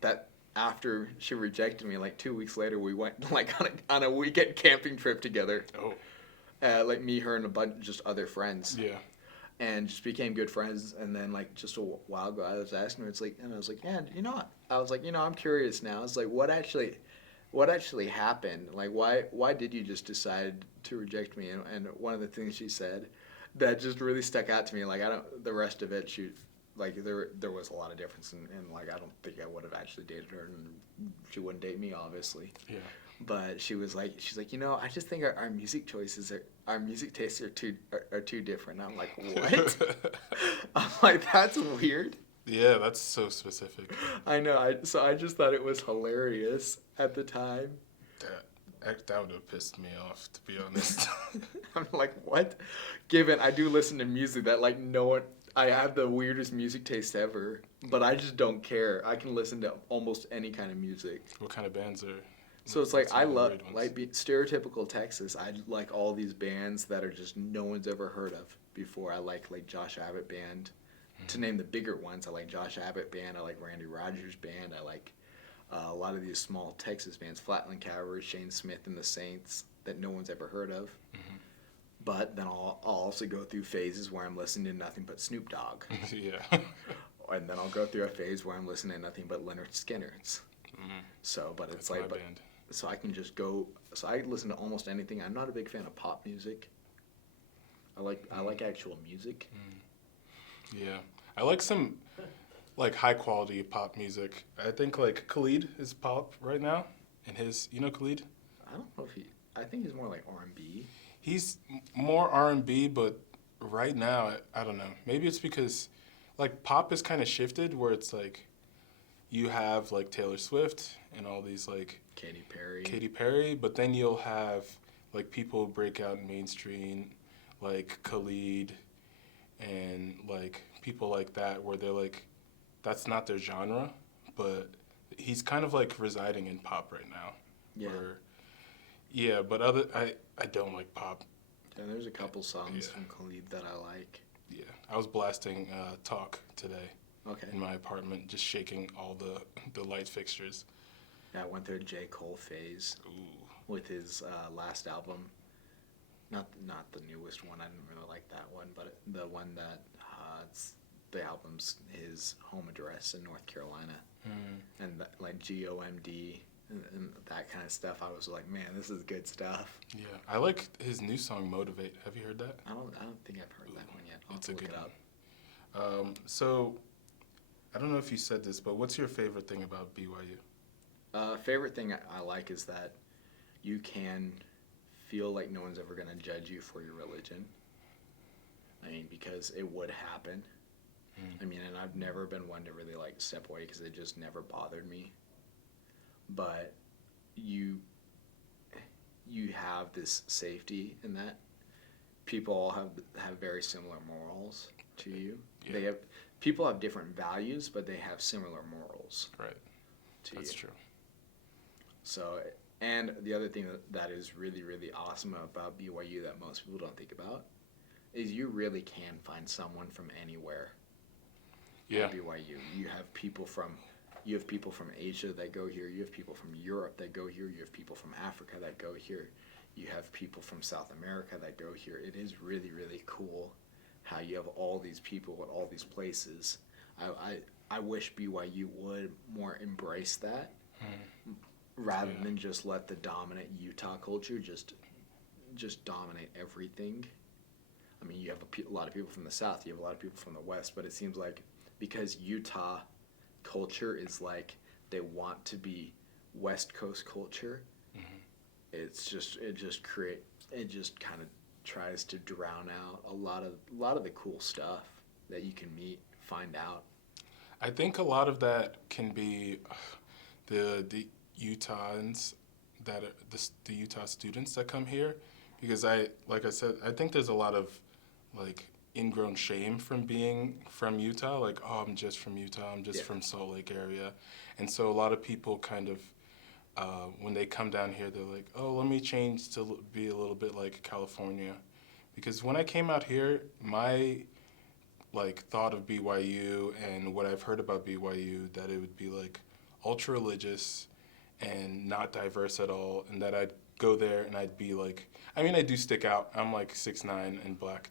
that. After she rejected me, like 2 weeks later, we went like on a weekend camping trip together. Oh. Like me, her, and a bunch just other friends. Yeah. And just became good friends. And then like just a while ago, I was asking her, I was like, yeah, you know what? I was like, you know, I'm curious now. It's like, what actually happened? Like, why did you just decide to reject me? And one of the things she said that just really stuck out to me, like, the rest of it, like, there was a lot of difference, and like, I don't think I would have actually dated her, and she wouldn't date me, obviously. Yeah. But she's like, you know, I just think our music tastes are too different. I'm like, what? I'm like, that's weird. Yeah, that's so specific. I know. So I just thought it was hilarious at the time. That would have pissed me off, to be honest. I'm like, what? Given I do listen to music that, like, no one. I have the weirdest music taste ever, but I just don't care. I can listen to almost any kind of music. What kind of bands are? So it's like, I love, like, stereotypical Texas. I like all these bands that are just no one's ever heard of before. I like Josh Abbott Band. Mm-hmm. To name the bigger ones, I like Josh Abbott Band. I like Randy Rogers Band. I like a lot of these small Texas bands, Flatland Cavalry, Shane Smith and the Saints, that no one's ever heard of. Mm-hmm. But then I'll also go through phases where I'm listening to nothing but Snoop Dogg. Yeah. And then I'll go through a phase where I'm listening to nothing but Leonard Skinner's. Mm-hmm. So, but it's like, band. So I can just go. So I listen to almost anything. I'm not a big fan of pop music. I like actual music. Mm. Yeah, I like some like high quality pop music. I think like Khalid is pop right now, and you know Khalid? I don't know if I think he's more like R&B. He's more R&B, but right now, I don't know. Maybe it's because, like, pop has kind of shifted, where it's like, you have like Taylor Swift and all these like Katy Perry, but then you'll have like people break out in mainstream, like Khalid, and like people like that, where they're like, that's not their genre, but he's kind of like residing in pop right now. Yeah. Yeah, but I don't like pop And there's a couple songs Yeah. from Khalid that I like. Yeah, I was blasting Talk today Okay. in my apartment, just shaking all the light fixtures. Yeah, I went through a J. Cole phase Ooh, with his last album. Not the newest one. I didn't really like that one, but the one that it's the album's his home address in North Carolina, and that, like GOMD and that kind of stuff. I was like, man, this is good stuff. yeah, I like his new song "Motivate." Have you heard that? I don't think I've heard that one yet. I'll have It's to a look good it up. one. So, I don't know if you said this, but what's your favorite thing about BYU? Favorite thing I like is that you can feel like no one's ever going to judge you for your religion. I mean, because it would happen. I mean, and I've never been one to really like step away because it just never bothered me. But you have this safety in that people all have very similar morals to you. Yeah. People have different values, but they have similar morals. Right, To that's you. true. So, and the other thing that is really, really awesome about BYU that most people don't think about is you really can find someone from anywhere. Yeah, At BYU, you have people from Asia that go here. You have people from Europe that go here. You have people from Africa that go here. You have people from South America that go here. It is really, really cool how you have all these people at all these places. I wish BYU would more embrace that. Rather than just let the dominant Utah culture just dominate everything. I mean, you have a lot of people from the South, you have a lot of people from the West, but it seems like because Utah culture is like they want to be West Coast culture, it just kind of tries to drown out a lot of the cool stuff that you can meet, find out. I think a lot of that can be the Utahns that are the Utah students that come here, because like I said, I think there's a lot of like ingrown shame from being from Utah. Like, oh, I'm just from Utah. I'm just from Salt Lake area, and so a lot of people kind of when they come down here, they're like, oh, let me change to be a little bit like California, because when I came out here, my like thought of BYU and what I've heard about BYU, that it would be like ultra religious and not diverse at all, and that I'd go there and I'd be like, I mean, I do stick out. I'm like 6'9" and black,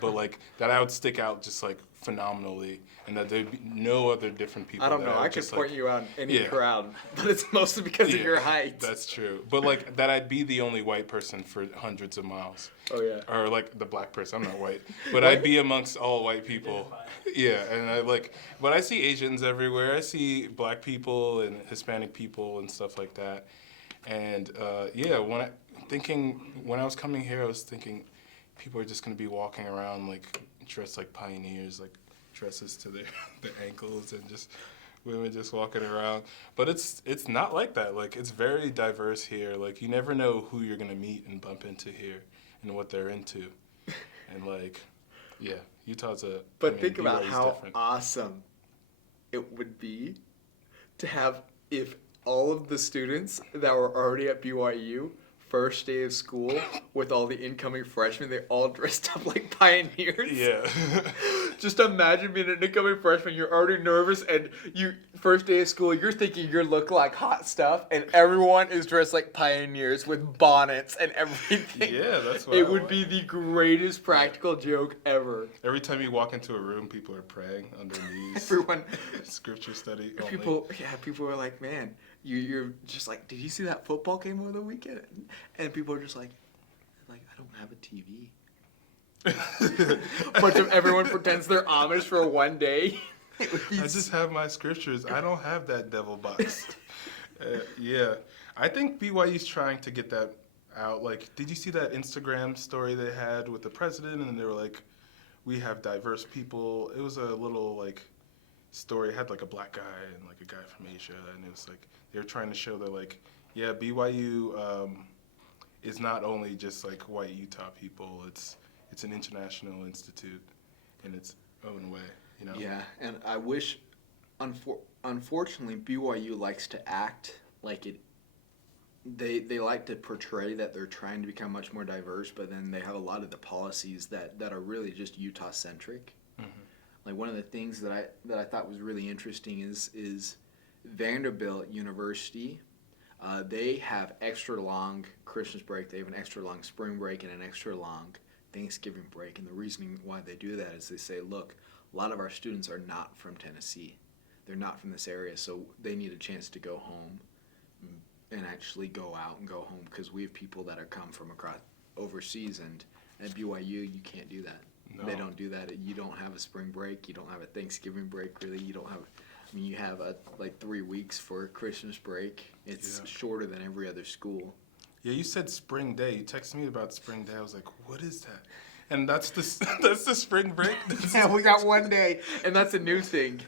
but like that I would stick out just like phenomenally, and that there'd be no other different people. I don't that know. would I could just, point like, you out in any Yeah. crowd, but it's mostly because of Yeah, your height. That's true. But like that I'd be the only white person for hundreds of miles. Oh yeah. Or like the black person. I'm not white. But I'd be amongst all white people. Identify. Yeah, and I like, but I see Asians everywhere. I see black people and Hispanic people and stuff like that. And yeah, when I was coming here, I was thinking people are just gonna be walking around like dressed like pioneers, like dresses to their ankles, and just women just walking around. But it's not like that. Like, it's very diverse here. Like, you never know who you're gonna meet and bump into here and what they're into. And like, yeah, Utah's a. But think about BYU's how different. awesome it would be to have if all of the students that were already at BYU first day of school with all the incoming freshmen, they all dressed up like pioneers. Yeah. Just imagine being an incoming freshman, you're already nervous, and you first day of school, you're thinking you look like hot stuff, and everyone is dressed like pioneers with bonnets and everything. Yeah, that's what It I would want. be the greatest practical joke ever. Every time you walk into a room, people are praying on their knees. Everyone, Scripture study. only. people are like, man, you're just like, did you see that football game over the weekend? And people are just like, I don't have a TV. Bunch of everyone pretends they're Amish for one day. I just have my scriptures. I don't have that devil box. Yeah. I think BYU's trying to get that out. Like, did you see that Instagram story they had with the president? And they were like, we have diverse people. It was a little, like, story. It had, like, a black guy and, like, a guy from Asia. And it was, like, they were trying to show that, like, yeah, BYU is not only just, like, white Utah people. It's an international institute in its own way, you know? Yeah, and I wish, unfortunately, BYU likes to act like it they like to portray that they're trying to become much more diverse, but then they have a lot of the policies that are really just Utah centric. Mhm. Like one of the things that I thought was really interesting is Vanderbilt University. They have extra long Christmas break. They have an extra long spring break and an extra long Thanksgiving break. And the reasoning why they do that is they say, look, a lot of our students are not from Tennessee. They're not from this area, so they need a chance to go home and actually go out and go home, because we have people that are come from across overseas, and at BYU you can't do that. No. They don't do that. You don't have a spring break. You don't have a Thanksgiving break, really. You don't have. I mean, you have like 3 weeks for Christmas break. It's shorter than every other school. Yeah, you said spring day. You texted me about spring day. I was like, what is that? And that's the that's the spring break. Yeah, we got 1 day, and that's a new thing.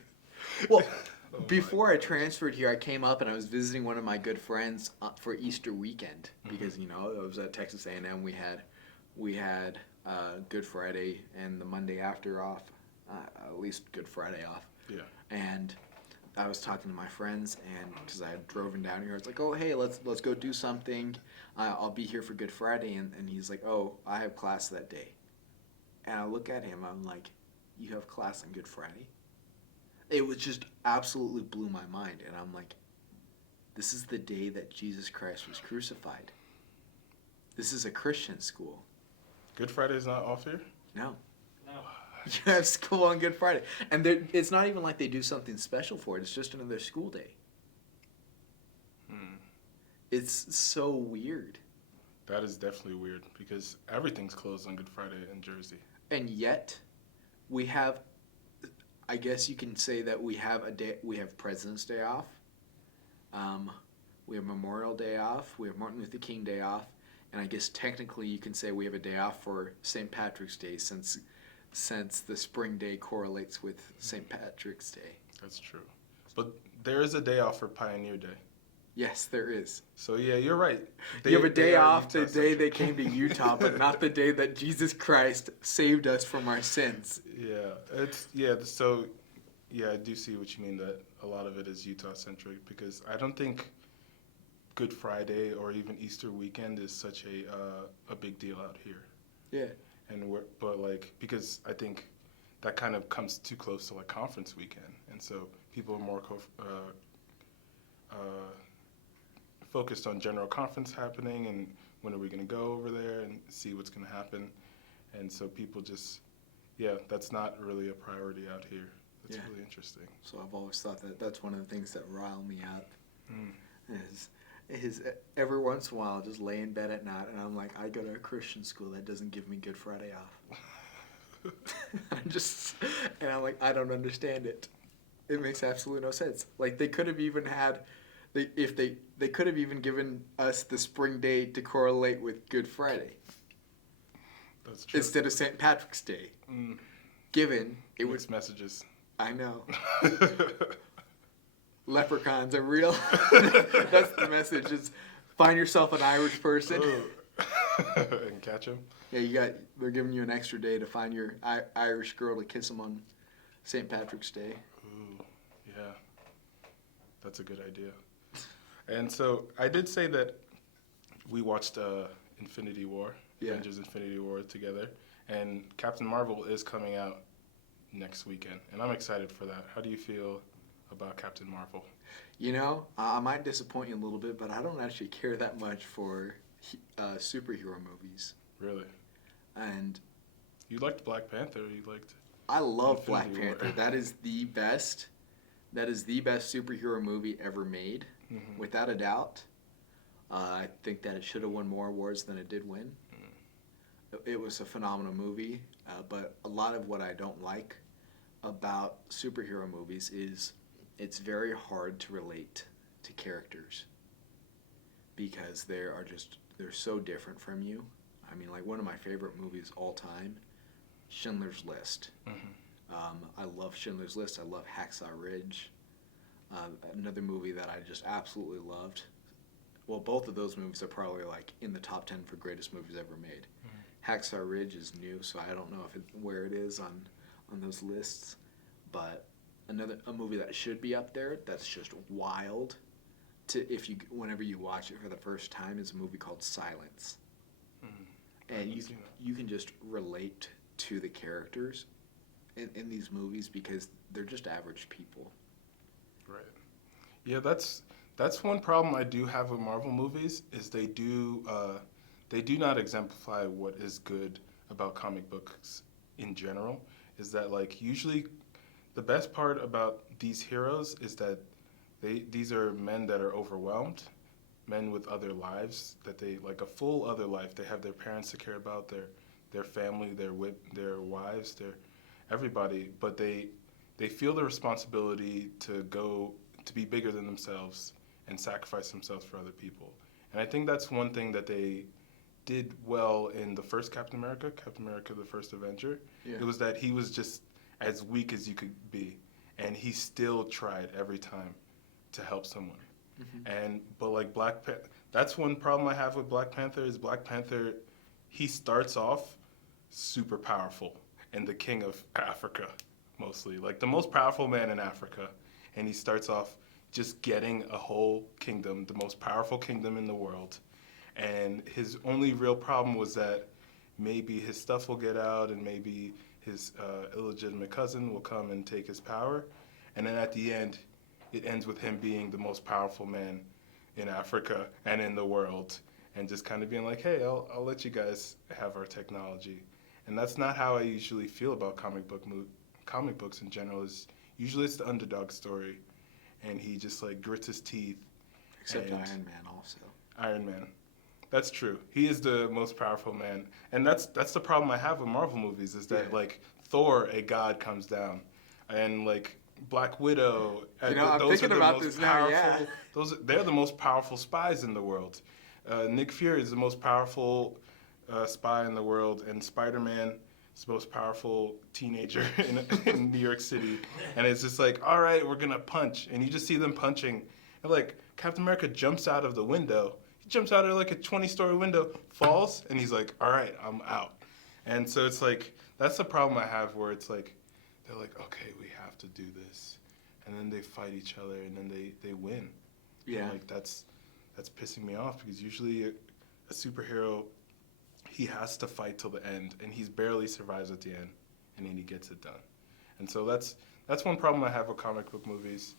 Well, Oh my before I transferred here, I came up and I was visiting one of my good friends for Easter weekend, because I was at Texas A&M. We had Good Friday and the Monday after off, at least Good Friday off. Yeah. And I was talking to my friends, and because I had driven down here, I was like, "Oh, hey, let's go do something. I'll be here for Good Friday." And he's like, "Oh, I have class that day." And I look at him, I'm like, "You have class on Good Friday?" It was just absolutely blew my mind, and I'm like, this is the day that Jesus Christ was crucified. This is a Christian school. Good Friday's not off here? No. No. You have school on Good Friday. And it's not even like they do something special for it. It's just another school day. It's so weird. That is definitely weird, because everything's closed on Good Friday in Jersey. And yet, we have, I guess you can say that we have President's Day off. We have Memorial Day off. We have Martin Luther King Day off. And I guess technically you can say we have a day off for St. Patrick's Day, since the spring day correlates with St. Patrick's Day. That's true. But there is a day off for Pioneer Day. Yes, there is. So yeah, you're right. You have a day are off the day Utah-centric. they came to Utah, but not the day that Jesus Christ saved us from our sins. So I do see what you mean, that a lot of it is Utah centric, because I don't think Good Friday or even Easter weekend is such a big deal out here. Yeah. Because I think that kind of comes too close to like conference weekend, and so people are more focused on general conference happening and when are we going to go over there and see what's going to happen, and so people just that's not really a priority out here. That's really interesting. So I've always thought that's one of the things that rile me up. Is every once in a while I'll just lay in bed at night and I'm like, I go to a Christian school that doesn't give me Good Friday off. I'm like, I don't understand it. It makes absolutely no sense. Like they could have even had, they could have even given us the spring day to correlate with Good Friday. That's true. Instead of St. Patrick's Day. Given it Mixed messages. I know. Leprechauns are real. That's the message. Is find yourself an Irish person. And catch him. Yeah, they're giving you an extra day to find your Irish girl to kiss them on St. Patrick's Day. Ooh, yeah. That's a good idea. And so I did say that we watched Infinity War, Avengers Infinity War together, and Captain Marvel is coming out next weekend, and I'm excited for that. How do you feel about Captain Marvel? You know, I might disappoint you a little bit, but I don't actually care that much for superhero movies. Really? And You liked Black Panther. You liked... I love Black Infinity War. Panther. That is the best superhero movie ever made, without a doubt. I think that it should have won more awards than it did win. It was a phenomenal movie, but a lot of what I don't like about superhero movies is it's very hard to relate to characters because they're so different from you. I mean, like one of my favorite movies all time, Schindler's List. I love Schindler's List. I love Hacksaw Ridge. Another movie that I just absolutely loved. Well, both of those movies are probably like in the top 10 for greatest movies ever made. Hacksaw Ridge is new, so I don't know where it is on those lists. But a movie that should be up there that's just wild, whenever you watch it for the first time is a movie called Silence, I and haven't seen it. you can just relate to the characters in these movies because they're just average people. Right. Yeah, that's one problem I do have with Marvel movies is they do not exemplify what is good about comic books in general. Is that like usually the best part about these heroes is that these are men that are overwhelmed, men with other lives that they like a full other life. They have their parents to care about, their family, their wives, their everybody, but they feel the responsibility to be bigger than themselves and sacrifice themselves for other people. And I think that's one thing that they did well in the first Captain America, the First Avenger. Yeah. It was that he was just as weak as you could be, and he still tried every time to help someone. But like Black Panther, that's one problem I have with Black Panther is Black Panther, he starts off super powerful and the king of Africa, mostly. Like the most powerful man in Africa. And he starts off just getting a whole kingdom, the most powerful kingdom in the world. And his only real problem was that maybe his stuff will get out and maybe his illegitimate cousin will come and take his power. And then at the end, it ends with him being the most powerful man in Africa and in the world. And just kind of being like, hey, I'll let you guys have our technology. And that's not how I usually feel about comic books in general. Is usually it's the underdog story, and he just like grits his teeth. Except and Iron Man also. Iron Man, that's true. He is the most powerful man, and that's the problem I have with Marvel movies is that like Thor, a god, comes down, and like Black Widow. I'm those thinking are the about most this now. Yeah. They're the most powerful spies in the world. Nick Fury is the most powerful spy in the world, and Spider-Man is the most powerful teenager in New York City. And it's just like, all right, we're gonna punch, and you just see them punching, and like Captain America jumps out of the window. He jumps out of like a 20-story window, falls, and he's like, all right, I'm out. And so it's like that's the problem I have, where it's like they're like, okay, we have to do this, and then they fight each other, and then they win. Yeah. And like that's pissing me off because usually a superhero, he has to fight till the end, and he barely survives at the end, and then he gets it done. And so that's one problem I have with comic book movies.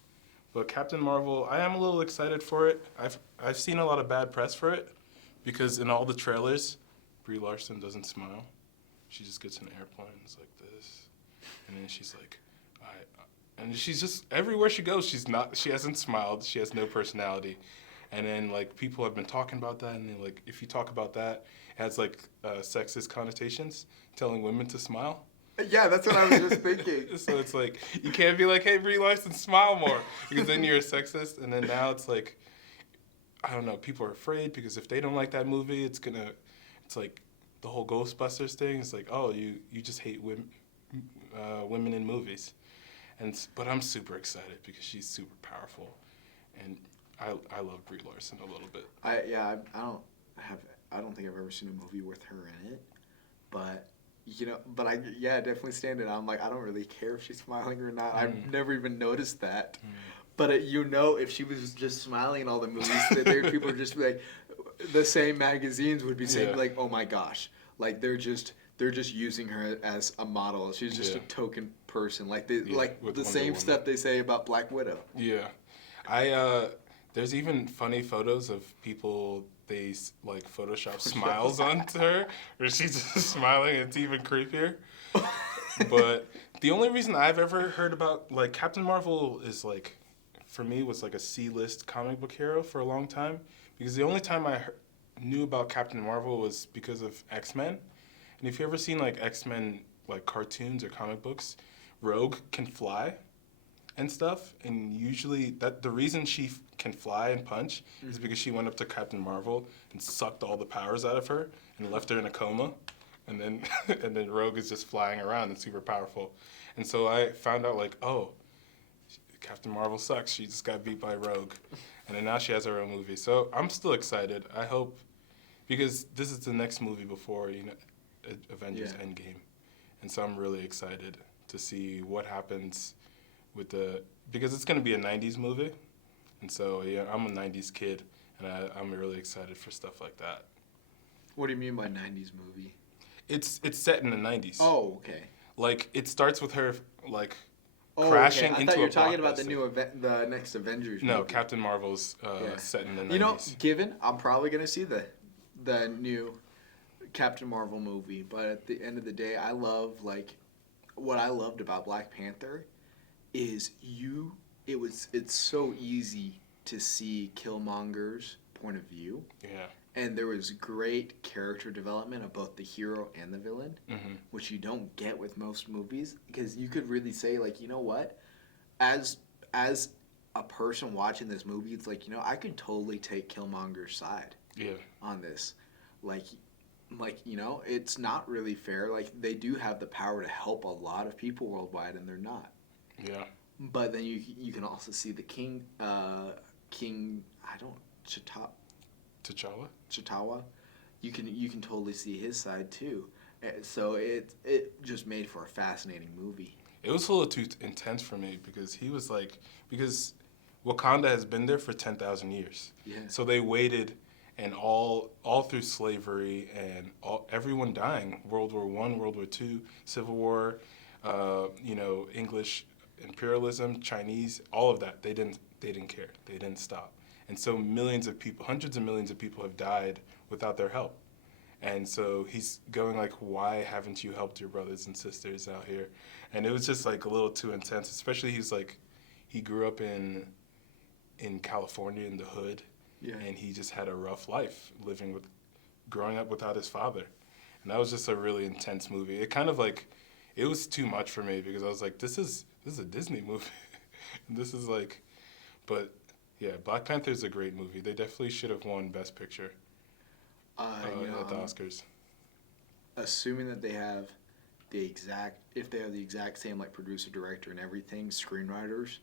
But Captain Marvel, I am a little excited for it. I've seen a lot of bad press for it because in all the trailers, Brie Larson doesn't smile. She just gets in airplanes like this, and then she's like, all right. And she's just everywhere she goes. She hasn't smiled. She has no personality. And then like people have been talking about that, and like if you talk about that, it has like sexist connotations, telling women to smile. Yeah, that's what I was just thinking. So it's like you can't be like, hey, Brie Larson, smile more, because then you're a sexist. And then now it's like, I don't know, people are afraid because if they don't like that movie, it's like the whole Ghostbusters thing. It's like, oh, you just hate women in movies. But I'm super excited because she's super powerful, and I love Brie Larson a little bit. I don't think I've ever seen a movie with her in it, but I definitely stand it. I'm like, I don't really care if she's smiling or not. I've never even noticed that. But if she was just smiling in all the movies, people would just be like, the same magazines would be saying like, oh my gosh, like they're just using her as a model. She's just a token person, like the same stuff they say about Black Widow. Yeah, there's even funny photos of people they like Photoshop smiles onto her, or she's just smiling. It's even creepier. But the only reason I've ever heard about like Captain Marvel is like, for me, was like a C-list comic book hero for a long time, because the only time I knew about Captain Marvel was because of X-Men. And if you ever seen like X-Men like cartoons or comic books, Rogue can fly and stuff, and usually the reason she can fly and punch is because she went up to Captain Marvel and sucked all the powers out of her and left her in a coma, and then Rogue is just flying around and super powerful. And so I found out like, oh, Captain Marvel sucks. She just got beat by Rogue, and then now she has her own movie. So I'm still excited. I hope, because this is the next movie before Avengers Endgame, and so I'm really excited to see what happens with because it's going to be a 90s movie, And so, yeah, I'm a 90s kid, and I'm really excited for stuff like that. What do you mean by 90s movie? It's set in the 90s. Oh, okay. Like, it starts with her, like, Oh, crashing okay. I into thought you a were talking about the blockbuster. the next Avengers No, movie. Captain Marvel's Yeah. set in the 90s. You know, given I'm probably gonna see the new Captain Marvel movie, but at the end of the day, I love what I loved about Black Panther is it's so easy to see Killmonger's point of view, Yeah. and there was great character development of both the hero and the villain, Mm-hmm. which you don't get with most movies, because you could really say, like, you know what, as a person watching this movie, it's like, you know, I could totally take Killmonger's side Yeah. on this. Like, you know, it's not really fair. Like, they do have the power to help a lot of people worldwide, and they're not. Yeah. But then you can also see the King, Chitawa. You can totally see his side too. So it just made for a fascinating movie. It was a little too intense for me because because Wakanda has been there for 10,000 years. Yeah. So they waited, and all through slavery and everyone dying, World War I, World War II, Civil War, English imperialism, Chinese, all of that. They didn't care. They didn't stop. And so millions of people, hundreds of millions of people have died without their help. And so he's going like, why haven't you helped your brothers and sisters out here? And it was just like a little too intense, especially he grew up in California in the hood. Yeah. And he just had a rough life growing up without his father. And that was just a really intense movie. It kind of like, it was too much for me because I was like, this is a Disney movie. And this is like, but yeah, Black Panther is a great movie. They definitely should have won Best Picture at the Oscars. Assuming that they have the exact same like producer, director, and everything, screenwriters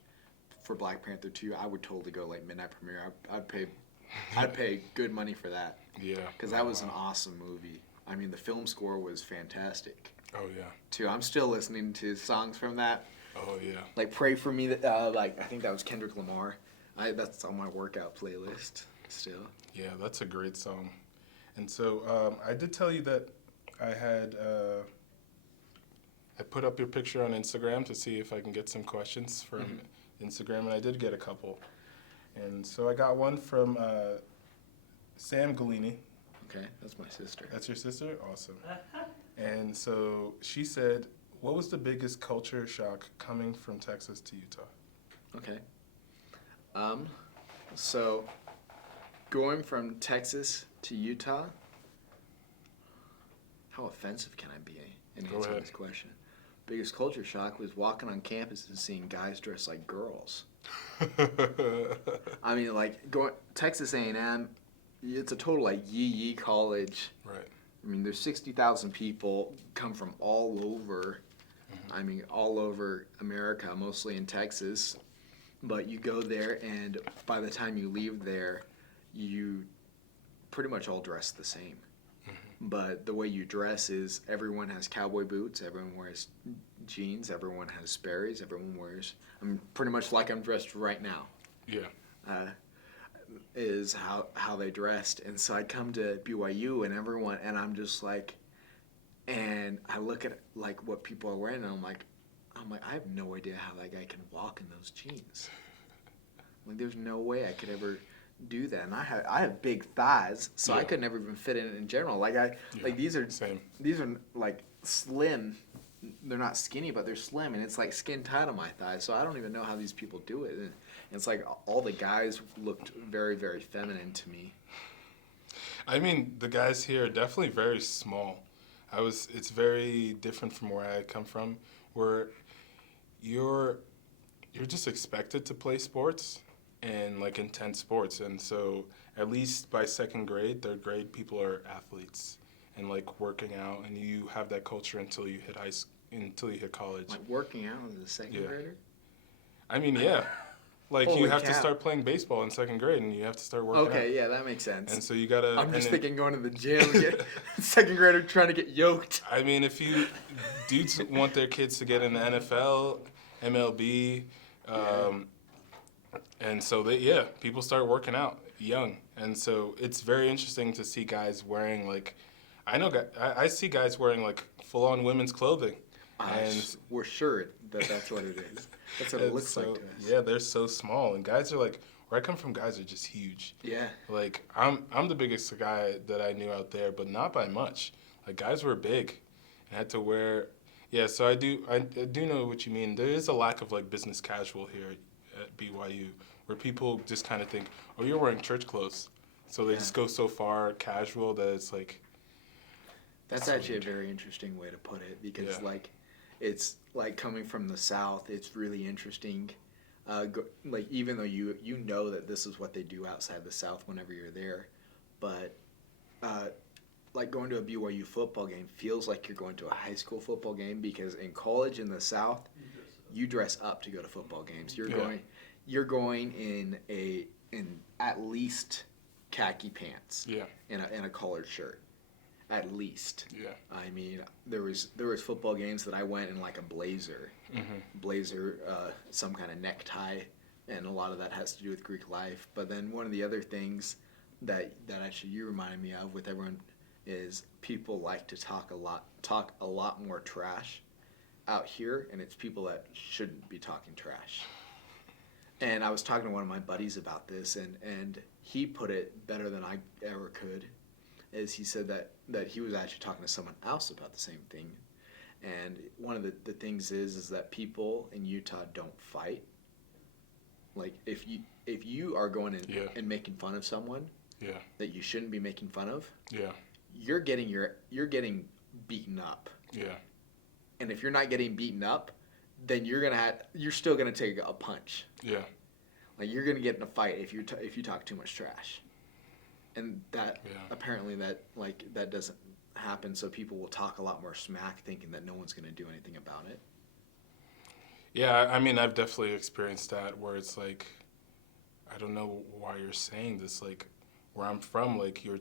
for Black Panther 2, I would totally go like midnight premiere. I'd pay good money for that. Yeah. Because that was an awesome movie. I mean, the film score was fantastic. Oh yeah. Too. I'm still listening to songs from that. Oh yeah. Like "Pray for Me," I think that was Kendrick Lamar. That's on my workout playlist still. Yeah, that's a great song. And so I did tell you that I put up your picture on Instagram to see if I can get some questions from Instagram, and I did get a couple. And so I got one from Sam Gallini. Okay, that's my sister. That's your sister? Awesome. And so she said, what was the biggest culture shock coming from Texas to Utah? Okay. So going from Texas to Utah, how offensive can I be in Go answering ahead. this question? Biggest culture shock was walking on campus and seeing guys dressed like girls. I mean, like Texas A&M, it's a total like yee college. Right. I mean, there's 60,000 people come from all over. I mean, all over America, mostly in Texas. But you go there, and by the time you leave there, you pretty much all dress the same. But the way you dress is everyone has cowboy boots, everyone wears jeans, everyone has Sperry's, everyone wears, pretty much like I'm dressed right now. Yeah. Is how they dressed. And so I come to BYU and I'm just like, and I look at like what people are wearing, and I'm like, I have no idea how that guy can walk in those jeans. Like, there's no way I could ever do that. And I have big thighs, so I could never even fit in general. Like these are same. These are like slim. They're not skinny, but they're slim, and it's like skin tight on my thighs. So I don't even know how these people do it. And it's like all the guys looked very, very feminine to me. I mean, the guys here are definitely very small. It's very different from where I come from, where you're just expected to play sports and like intense sports. And so at least by second grade, third grade, people are athletes and like working out, and you have that culture until you hit until you hit college. Like working out as a second grader? I mean, yeah. Like, Holy you have to cow. start playing baseball in second grade, and you have to start working out. Okay, yeah, that makes sense. And so you gotta. I'm just thinking going to the gym, second grader trying to get yoked. I mean, if dudes want their kids to get in the NFL, MLB, And so people start working out young, and so it's very interesting to see guys wearing like, I see guys wearing like full on women's clothing, and We're sure that that's what it is. That's what it and looks like so to us. yeah, they're so small, and guys are like, where I come from, guys are just huge. Yeah. Like I'm the biggest guy that I knew out there, but not by much. Like guys were big, and had to wear. Yeah, so I do know what you mean. There is a lack of like business casual here at BYU, where people just kind of think, oh, you're wearing church clothes, so they just go so far casual that it's like. That's actually a very interesting way to put it, because like, it's like coming from the South, it's really interesting. Like even though you know that this is what they do outside the South whenever you're there, but like going to a BYU football game feels like you're going to a high school football game, because in college in the South, you dress up to go to football games. You're going in at least khaki pants. Yeah. And a collared shirt. At least. Yeah. I mean, there was football games that I went in like a blazer, some kind of necktie, and a lot of that has to do with Greek life. But then one of the other things that actually you reminded me of with everyone is people like to talk a lot more trash out here, and it's people that shouldn't be talking trash. And I was talking to one of my buddies about this, and he put it better than I ever could. Is he said that he was actually talking to someone else about the same thing. And one of the things is that people in Utah don't fight. Like if you are going in and making fun of someone that you shouldn't be making fun of, you're getting beaten up. Yeah. And if you're not getting beaten up, then you're still gonna take a punch. Yeah. Like you're gonna get in a fight if you talk too much trash. And apparently that doesn't happen, so people will talk a lot more smack thinking that no one's going to do anything about it. Yeah, I mean, I've definitely experienced that where it's like, I don't know why you're saying this. Like, where I'm from, like you're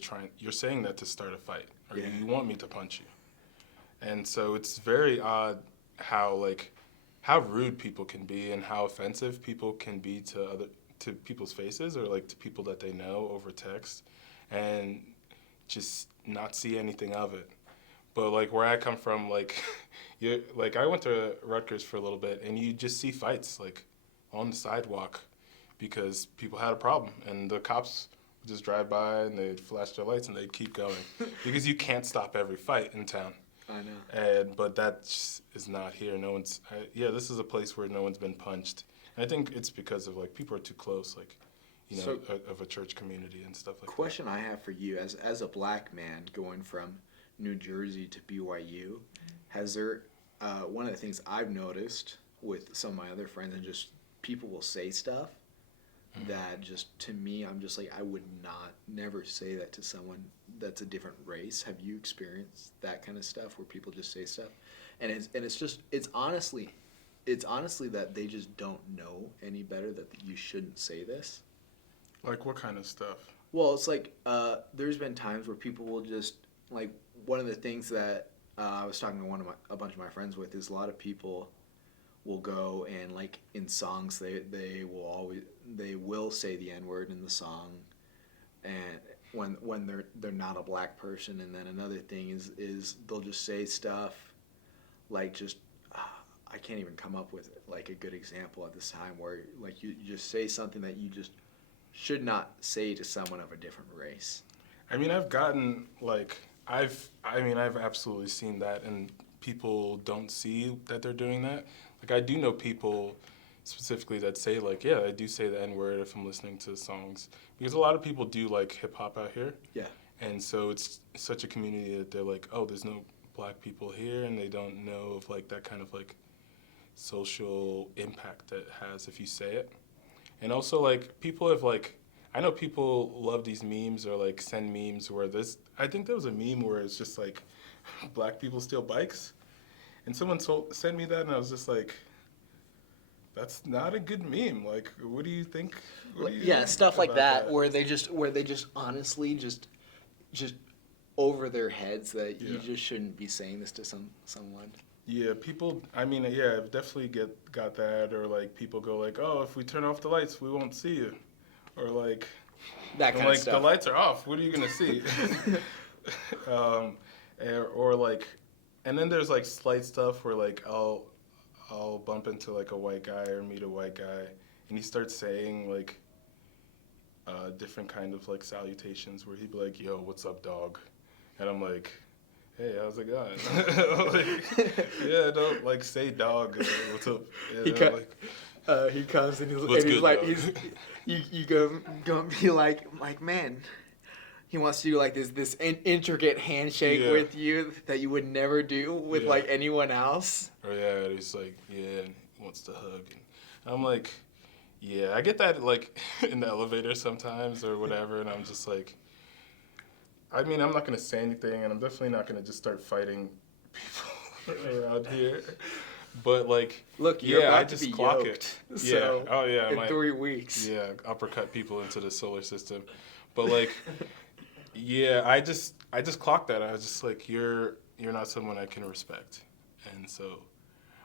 saying that to start a fight, or you want me to punch you. And so it's very odd how rude people can be and how offensive people can be to people's faces, or like to people that they know over text, and just not see anything of it. But like where I come from, like I went to Rutgers for a little bit, and you just see fights like on the sidewalk because people had a problem, and the cops would just drive by and they'd flash their lights and they'd keep going because you can't stop every fight in town. I know. But that is not here. This is a place where no one's been punched. I think it's because of like people are too close, like of a church community and stuff like that. Question I have for you, as a black man going from New Jersey to BYU, has there one of the things I've noticed with some of my other friends, and just people will say stuff that just to me I'm just like I would never say that to someone that's a different race. Have you experienced that kind of stuff where people just say stuff, and it's honestly that they just don't know any better, that you shouldn't say this? Like what kind of stuff? Well, it's like there's been times where people will just, like, one of the things that I was talking to a bunch of my friends with is a lot of people will go and like in songs they will say the N-word in the song, and when they're not a black person. And then another thing is they'll just say stuff like just I can't even come up with like a good example at this time where like you just say something that you just should not say to someone of a different race. I mean, I've absolutely seen that, and people don't see that they're doing that. Like, I do know people specifically that say, like, yeah, I do say the N-word if I'm listening to songs. Because a lot of people do like hip-hop out here. Yeah. And so it's such a community that they're like, oh, there's no black people here, and they don't know of, like, that kind of, like, social impact that it has if you say it. And also, like, people have, like, I know people love these memes or, like, send memes where I think there was a meme where it's just, like, black people steal bikes. And someone sent me that, and I was just like, that's not a good meme. Like, what do you think? Stuff like that, where they just honestly just over their heads that you just shouldn't be saying this to someone. Yeah, people. I mean, yeah, I've definitely got that, or like people go like, "Oh, if we turn off the lights, we won't see you," or like, That I'm kind like, of the stuff. lights are off. What are you gonna see? um, or like, and then there's like slight stuff where like I'll bump into like a white guy or meet a white guy, and he starts saying like different kind of like salutations where he'd be like, "Yo, what's up, dog?" And I'm like, "Hey, how's it going?" Like, yeah, don't like say dog. What's up? He Yeah, cut. like, He comes what's and he's good, like, dog? you go be like, man, he wants to do like this intricate handshake Yeah. with you that you would never do with Yeah. like anyone else. Or yeah, he's like, yeah, and he wants to hug. And I'm like, yeah, I get that like in the elevator sometimes or whatever, and I'm just like, I mean, I'm not gonna say anything, and I'm definitely not gonna just start fighting people around here. But like, Look, you're yeah, about I to just be clock yoked. it. So Yeah. Oh yeah. in 3 weeks. Yeah, uppercut people into the solar system. But like, yeah, I just clocked that. I was just like, you're not someone I can respect, and so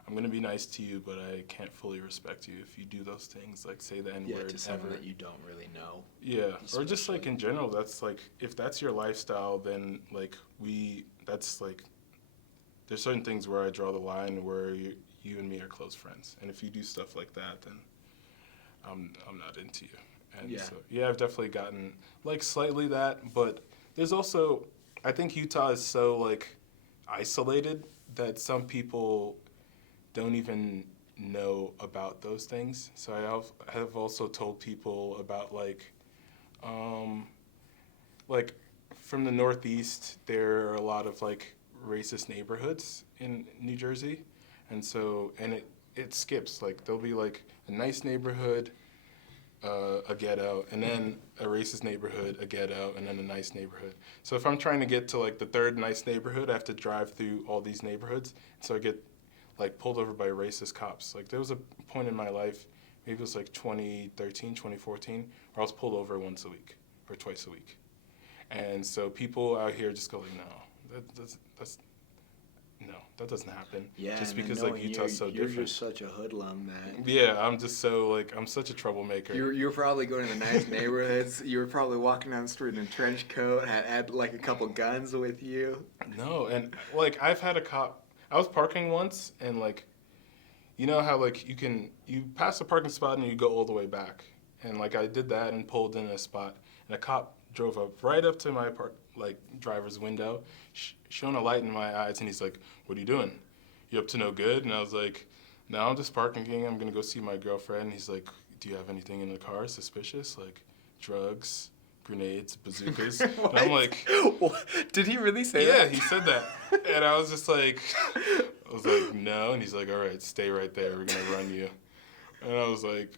I'm gonna be nice to you, but I can't fully respect you if you do those things, like say the N Yeah, word to someone ever. that you don't really know. Yeah, or just Especially. like in general, that's like if that's your lifestyle, then like that's like there's certain things where I draw the line where you and me are close friends, and if you do stuff like that, then I'm not into you. And Yeah. so yeah, I've definitely gotten like slightly that, but there's also I think Utah is so like isolated that some people don't even know about those things. So have also told people about um, like from the Northeast, there are a lot of like racist neighborhoods in New Jersey, and so it skips like there'll be like a nice neighborhood, a ghetto, and then a racist neighborhood, a ghetto, and then a nice neighborhood. So if I'm trying to get to like the third nice neighborhood, I have to drive through all these neighborhoods. So I get like pulled over by racist cops. Like there was a point in my life, maybe it was like 2013, 2014, where I was pulled over once a week or twice a week. And so people out here just go like, no, that doesn't happen. Yeah, Just and because knowing like Utah's so you're different. just such a hoodlum that Yeah, I'm just so like I'm such a troublemaker. you're probably going to the nice neighborhoods. You were probably walking down the street in a trench coat, had like a couple guns with you. No, and like I've had a cop. I was parking once, and like, you know how like you pass a parking spot and you go all the way back, and like I did that and pulled in a spot, and a cop drove up right up to my driver's window, shone a light in my eyes, and he's like, "What are you doing? You up to no good?" And I was like, "No, I'm just parking. I'm gonna go see my girlfriend." And he's like, "Do you have anything in the car suspicious, like drugs, grenades, bazookas?" And I'm like, What? Did he really say yeah, that? he said that. And I was just like, no. And he's like, all right, stay right there. We're going to run you. And I was like,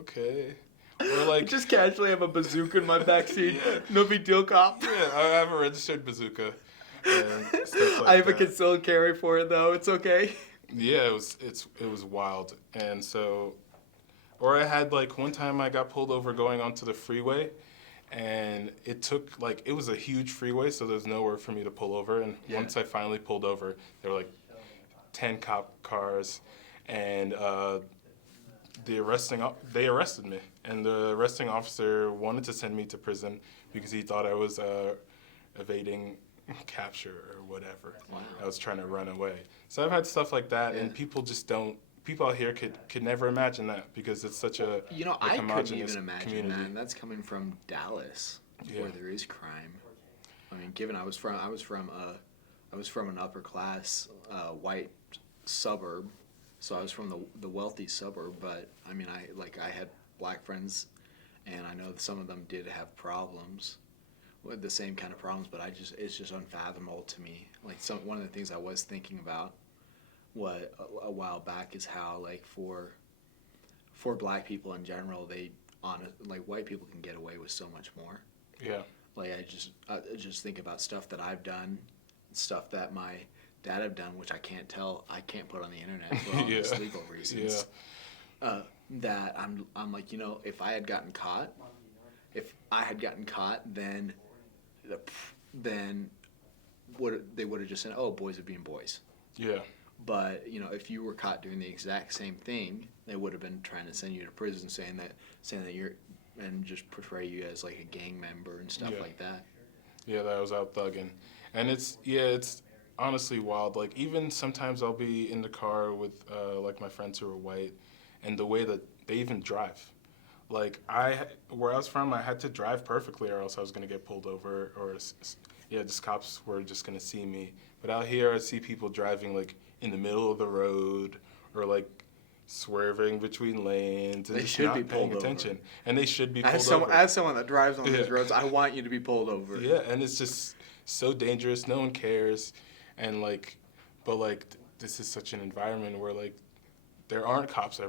okay. Or like, Just casually have a bazooka in my backseat. Yeah. No big deal, cop. yeah, I have a registered bazooka. And stuff like I have a that. concealed carry for it though. It's okay. Yeah, it was wild. And so, or I had like one time I got pulled over going onto the freeway. And it took like it was a huge freeway, so there's nowhere for me to pull over. And Yeah. once I finally pulled over, there were like 10 cop cars, and they arrested me. And the arresting officer wanted to send me to prison because he thought I was evading capture or whatever. Wow. I was trying to run away. So I've had stuff like that, and Yeah. people just don't. People out here could never imagine that because it's such a You know, like, I couldn't homogenous even imagine community. that. And that's coming from Dallas, Yeah. where there is crime. I mean, given I was from an upper class white suburb, so I was from the wealthy suburb. But I mean, I had black friends, and I know that some of them did have problems, with the same kind of problems. But it's just unfathomable to me. Like one of the things I was thinking about a while back is how like for black people in general, like white people can get away with so much more. Yeah. Like I just think about stuff that I've done, stuff that my dad have done, which I can't put on the internet for obvious Yeah. legal reasons. That I'm like, you know, if I had gotten caught, then they would have just said, oh, boys are being boys. Yeah. But if you were caught doing the exact same thing, they would have been trying to send you to prison, saying that you're, and just portray you as like a gang member and stuff like that. Yeah, that I was out thugging, and it's honestly wild. Like even sometimes I'll be in the car with like my friends who are white, and the way that they even drive. Like where I was from, I had to drive perfectly, or else I was gonna get pulled over, or just cops were just gonna see me. But out here, I see people driving like in the middle of the road, or like swerving between lanes, and They just should not be paying pulled attention. over. And they should be pulled As over. someone that drives on these Yeah. roads, I want you to be pulled over. Yeah, and it's just so dangerous. No one cares, and this is such an environment where like there aren't cops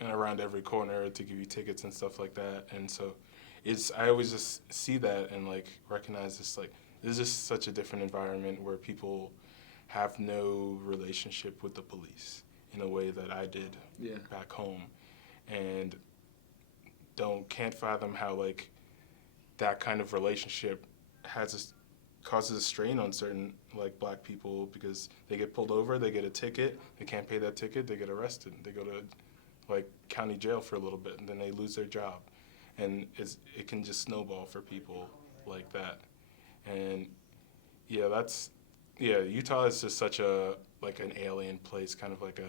around every corner to give you tickets and stuff like that. And so I always just see that and like recognize this is just such a different environment where people have no relationship with the police in a way that I did back home, and can't fathom how like that kind of relationship causes a strain on certain like black people, because they get pulled over, they get a ticket, they can't pay that ticket, they get arrested, they go to like county jail for a little bit, and then they lose their job, and it can just snowball for people like that. And Utah is just such a like an alien place, kind of like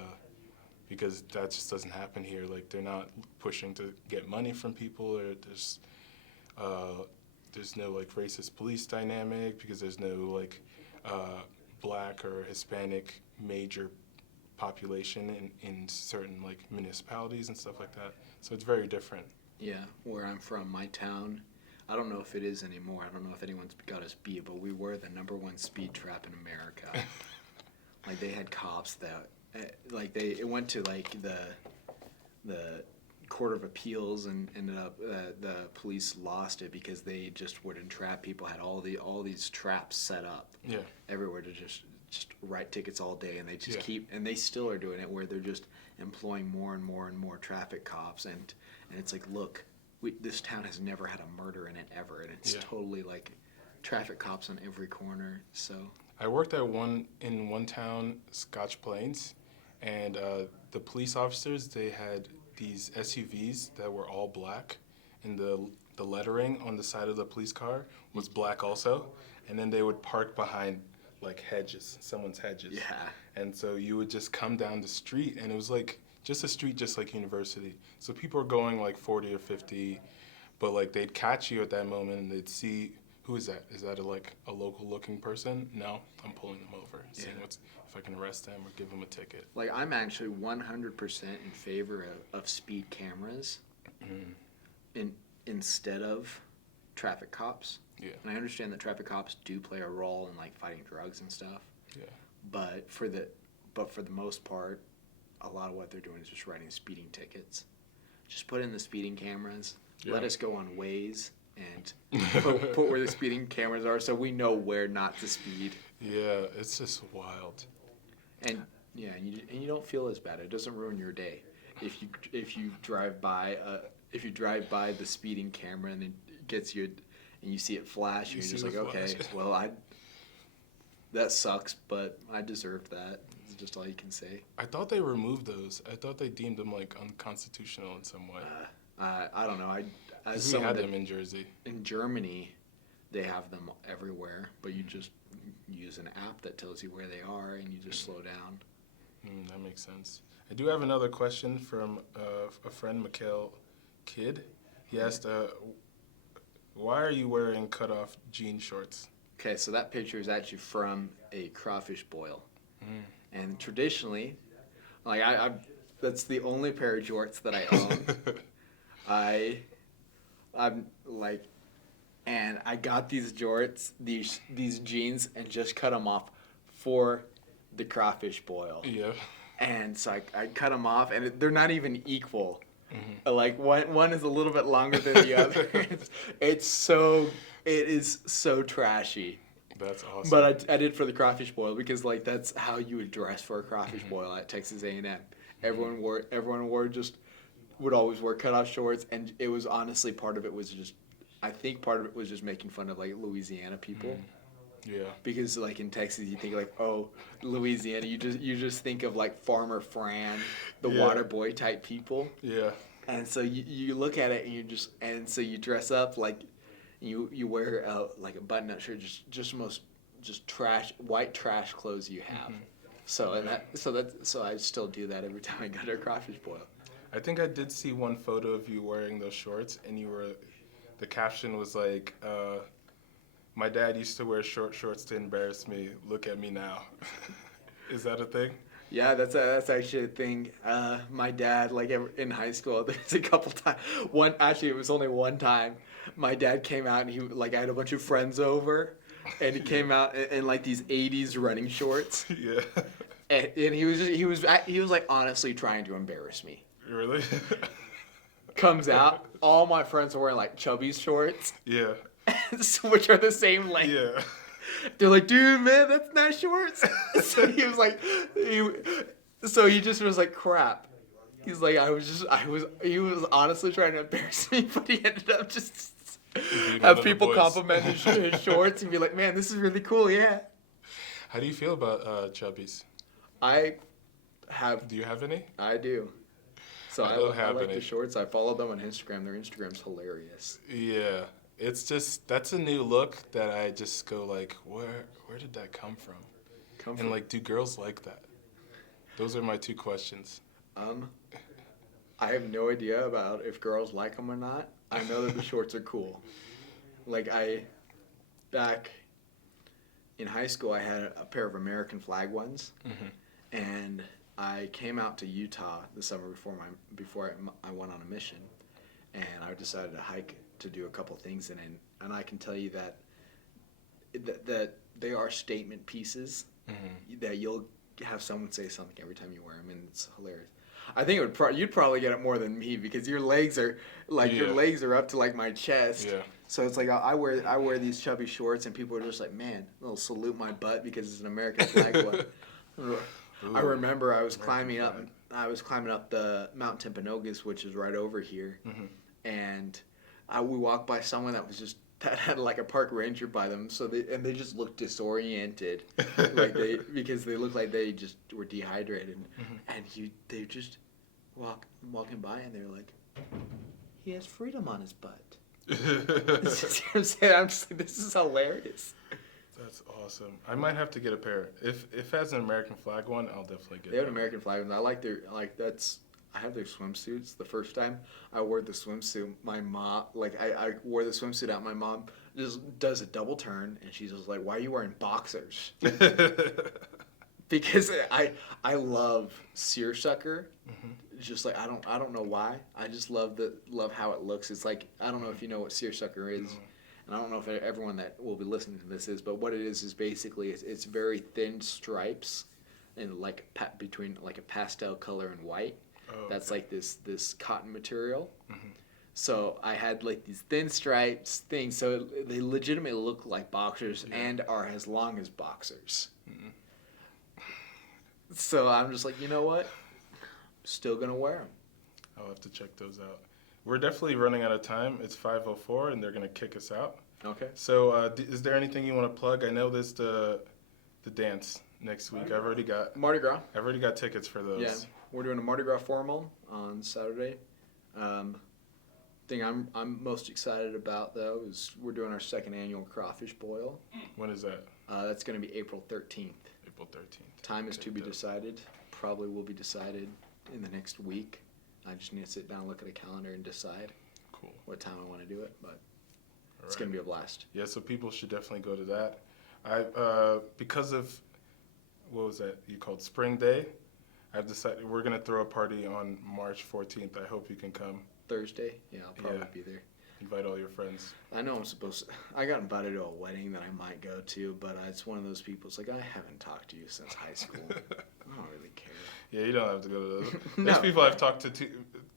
because that just doesn't happen here. Like they're not pushing to get money from people, or there's no like racist police dynamic, because there's no like black or Hispanic major population in certain like municipalities and stuff like that. So it's very different. Yeah, where I'm from, my town, I don't know if it is anymore. I don't know if anyone's got us beat, but we were the #1 speed trap in America. Like they had cops that, it went to like the Court of Appeals, and ended up the police lost it because they just would entrap people. Had all these traps set up everywhere to just write tickets all day, and they just keep, and they still are doing it, where they're just employing more and more and more traffic cops, and it's like, look, this town has never had a murder in it ever, and it's totally like traffic cops on every corner. So I worked in one town, Scotch Plains, and the police officers, they had these SUVs that were all black, and the lettering on the side of the police car was black also, and then they would park behind like someone's hedges. Yeah. And so you would just come down the street, and it was like just a street just like University. So people are going like 40 or 50, but like they'd catch you at that moment, and they'd see, who is that? Is that a local looking person? No, I'm pulling them over, seeing if I can arrest them or give them a ticket. Like I'm actually 100% in favor of speed cameras instead of traffic cops. Yeah. And I understand that traffic cops do play a role in like fighting drugs and stuff. Yeah. But for the most part, a lot of what they're doing is just writing speeding tickets. Just put in the speeding cameras. Yeah. Let us go on Waze and put where the speeding cameras are, so we know where not to speed. Yeah, it's just wild. And you don't feel as bad. It doesn't ruin your day if you drive by the speeding camera and it gets you, and you see it flash. You're just like, okay, well, that sucks, but I deserved that. It's just all you can say. I thought they removed those. I thought they deemed them like unconstitutional in some way. I don't know. We had them in Jersey. In Germany, they have them everywhere, but you just use an app that tells you where they are, and you just slow down. That makes sense. I do have another question from a friend, Mikhail Kidd. He asked, why are you wearing cutoff jean shorts? Okay, so that picture is actually from a crawfish boil. And traditionally, like that's the only pair of jorts that I own. I'm like, and I got these jorts, these jeans, and just cut them off for the crawfish boil. Yeah. And so I cut them off, and they're not even equal. Like one is a little bit longer than the other. It is so trashy. That's awesome. But I did for the crawfish boil, because like that's how you would dress for a crawfish boil at Texas A&M. Everyone would always wear cutoff shorts, and it was honestly part of it was just making fun of like Louisiana people. Yeah. Because like in Texas, you think like, oh, Louisiana, you just think of like Farmer Fran, the Yeah. water boy type people. Yeah. And so you look at it and so you dress up like you wear like a button up shirt, just white trash clothes you have. So I still do that every time I go to a crawfish boil. I think I did see one photo of you wearing those shorts, and the caption was like, "My dad used to wear short shorts to embarrass me. Look at me now." Is that a thing? Yeah, that's actually a thing. My dad, like in high school, there's a couple times. It was only one time. My dad came out and I had a bunch of friends over, and he came out in like these '80s running shorts, Yeah. and he was like honestly trying to embarrass me. Really? Comes out, all my friends are wearing like Chubby's shorts, Yeah. which are the same length. Yeah. They're like, dude, man, that's not shorts. So he was like, so he just was like, crap. He's like, he was honestly trying to embarrass me, but he ended up just have people compliment his shorts and be like, man, this is really cool, yeah. How do you feel about chubbies? Do you have any? I do. So I don't I have like any. the shorts. I follow them on Instagram. Their Instagram's hilarious. Yeah. It's just, that's a new look that I just go like, where did that come from? And like, do girls like that? Those are my two questions. I have no idea about if girls like them or not. I know that the shorts are cool. Like back in high school, I had a pair of American flag ones, and I came out to Utah the summer before I went on a mission, and I decided to hike to do a couple things and I can tell you that they are statement pieces that you'll have someone say something every time you wear them, and it's hilarious. I think you'd probably get it more than me because your legs are up to like my chest. Yeah. So it's like I wear these chubby shorts and people are just like, man, they'll salute my butt because it's an American flag one. I remember I was climbing up the Mount Timpanogos, which is right over here, and we walked by someone that had like a park ranger by them, so they just looked disoriented, because they looked like they just were dehydrated, and they just walking by and they're like, he has freedom on his butt. I'm just like, this is hilarious. That's awesome. I might have to get a pair. If it has an American flag one, I'll definitely get it. They have an American flag one. I have their swimsuits. The first time I wore the swimsuit, my mom, I wore the swimsuit out. My mom just does a double turn, and she's just like, "Why are you wearing boxers?" Because I love seersucker. Just like I don't know why. I just love how it looks. It's like, I don't know if you know what seersucker is. And I don't know if everyone that will be listening to this is, but what it is basically it's very thin stripes, and like between like a pastel color and white. Oh, that's like this cotton material. So I had like these thin stripes things, so they legitimately look like boxers and are as long as boxers. So I'm just like, you know what? Still gonna wear them. I'll have to check those out. We're definitely running out of time. It's 5:04, and they're gonna kick us out. Okay. So, is there anything you want to plug? I know there's the dance next week. I've already got Mardi Gras. I've already got tickets for those. Yeah, we're doing a Mardi Gras formal on Saturday. Thing I'm most excited about though is we're doing our second annual crawfish boil. When is that? That's going to be April 13th. April 13th. Time is to be decided. Probably will be decided in the next week. I just need to sit down, look at a calendar, and decide what time I want to do it. But it's going to be a blast. Yeah, so people should definitely go to that. Because of, what was that you called Spring Day, I've decided we're going to throw a party on March 14th. I hope you can come. Thursday? Yeah, I'll probably be there. Invite all your friends. I know I'm supposed to. I got invited to a wedding that I might go to, but it's one of those people. It's like, I haven't talked to you since high school. I don't really care. Yeah, you don't have to go to those. No. There's people I've talked to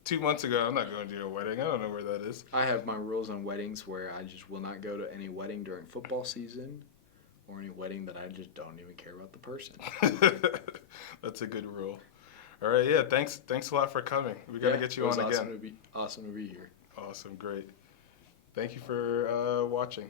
two months ago. I'm not going to your wedding. I don't know where that is. I have my rules on weddings where I just will not go to any wedding during football season or any wedding that I just don't even care about the person. That's a good rule. All right, yeah, thanks a lot for coming. We got to get you on again. Awesome to be here. Awesome, great. Thank you for watching.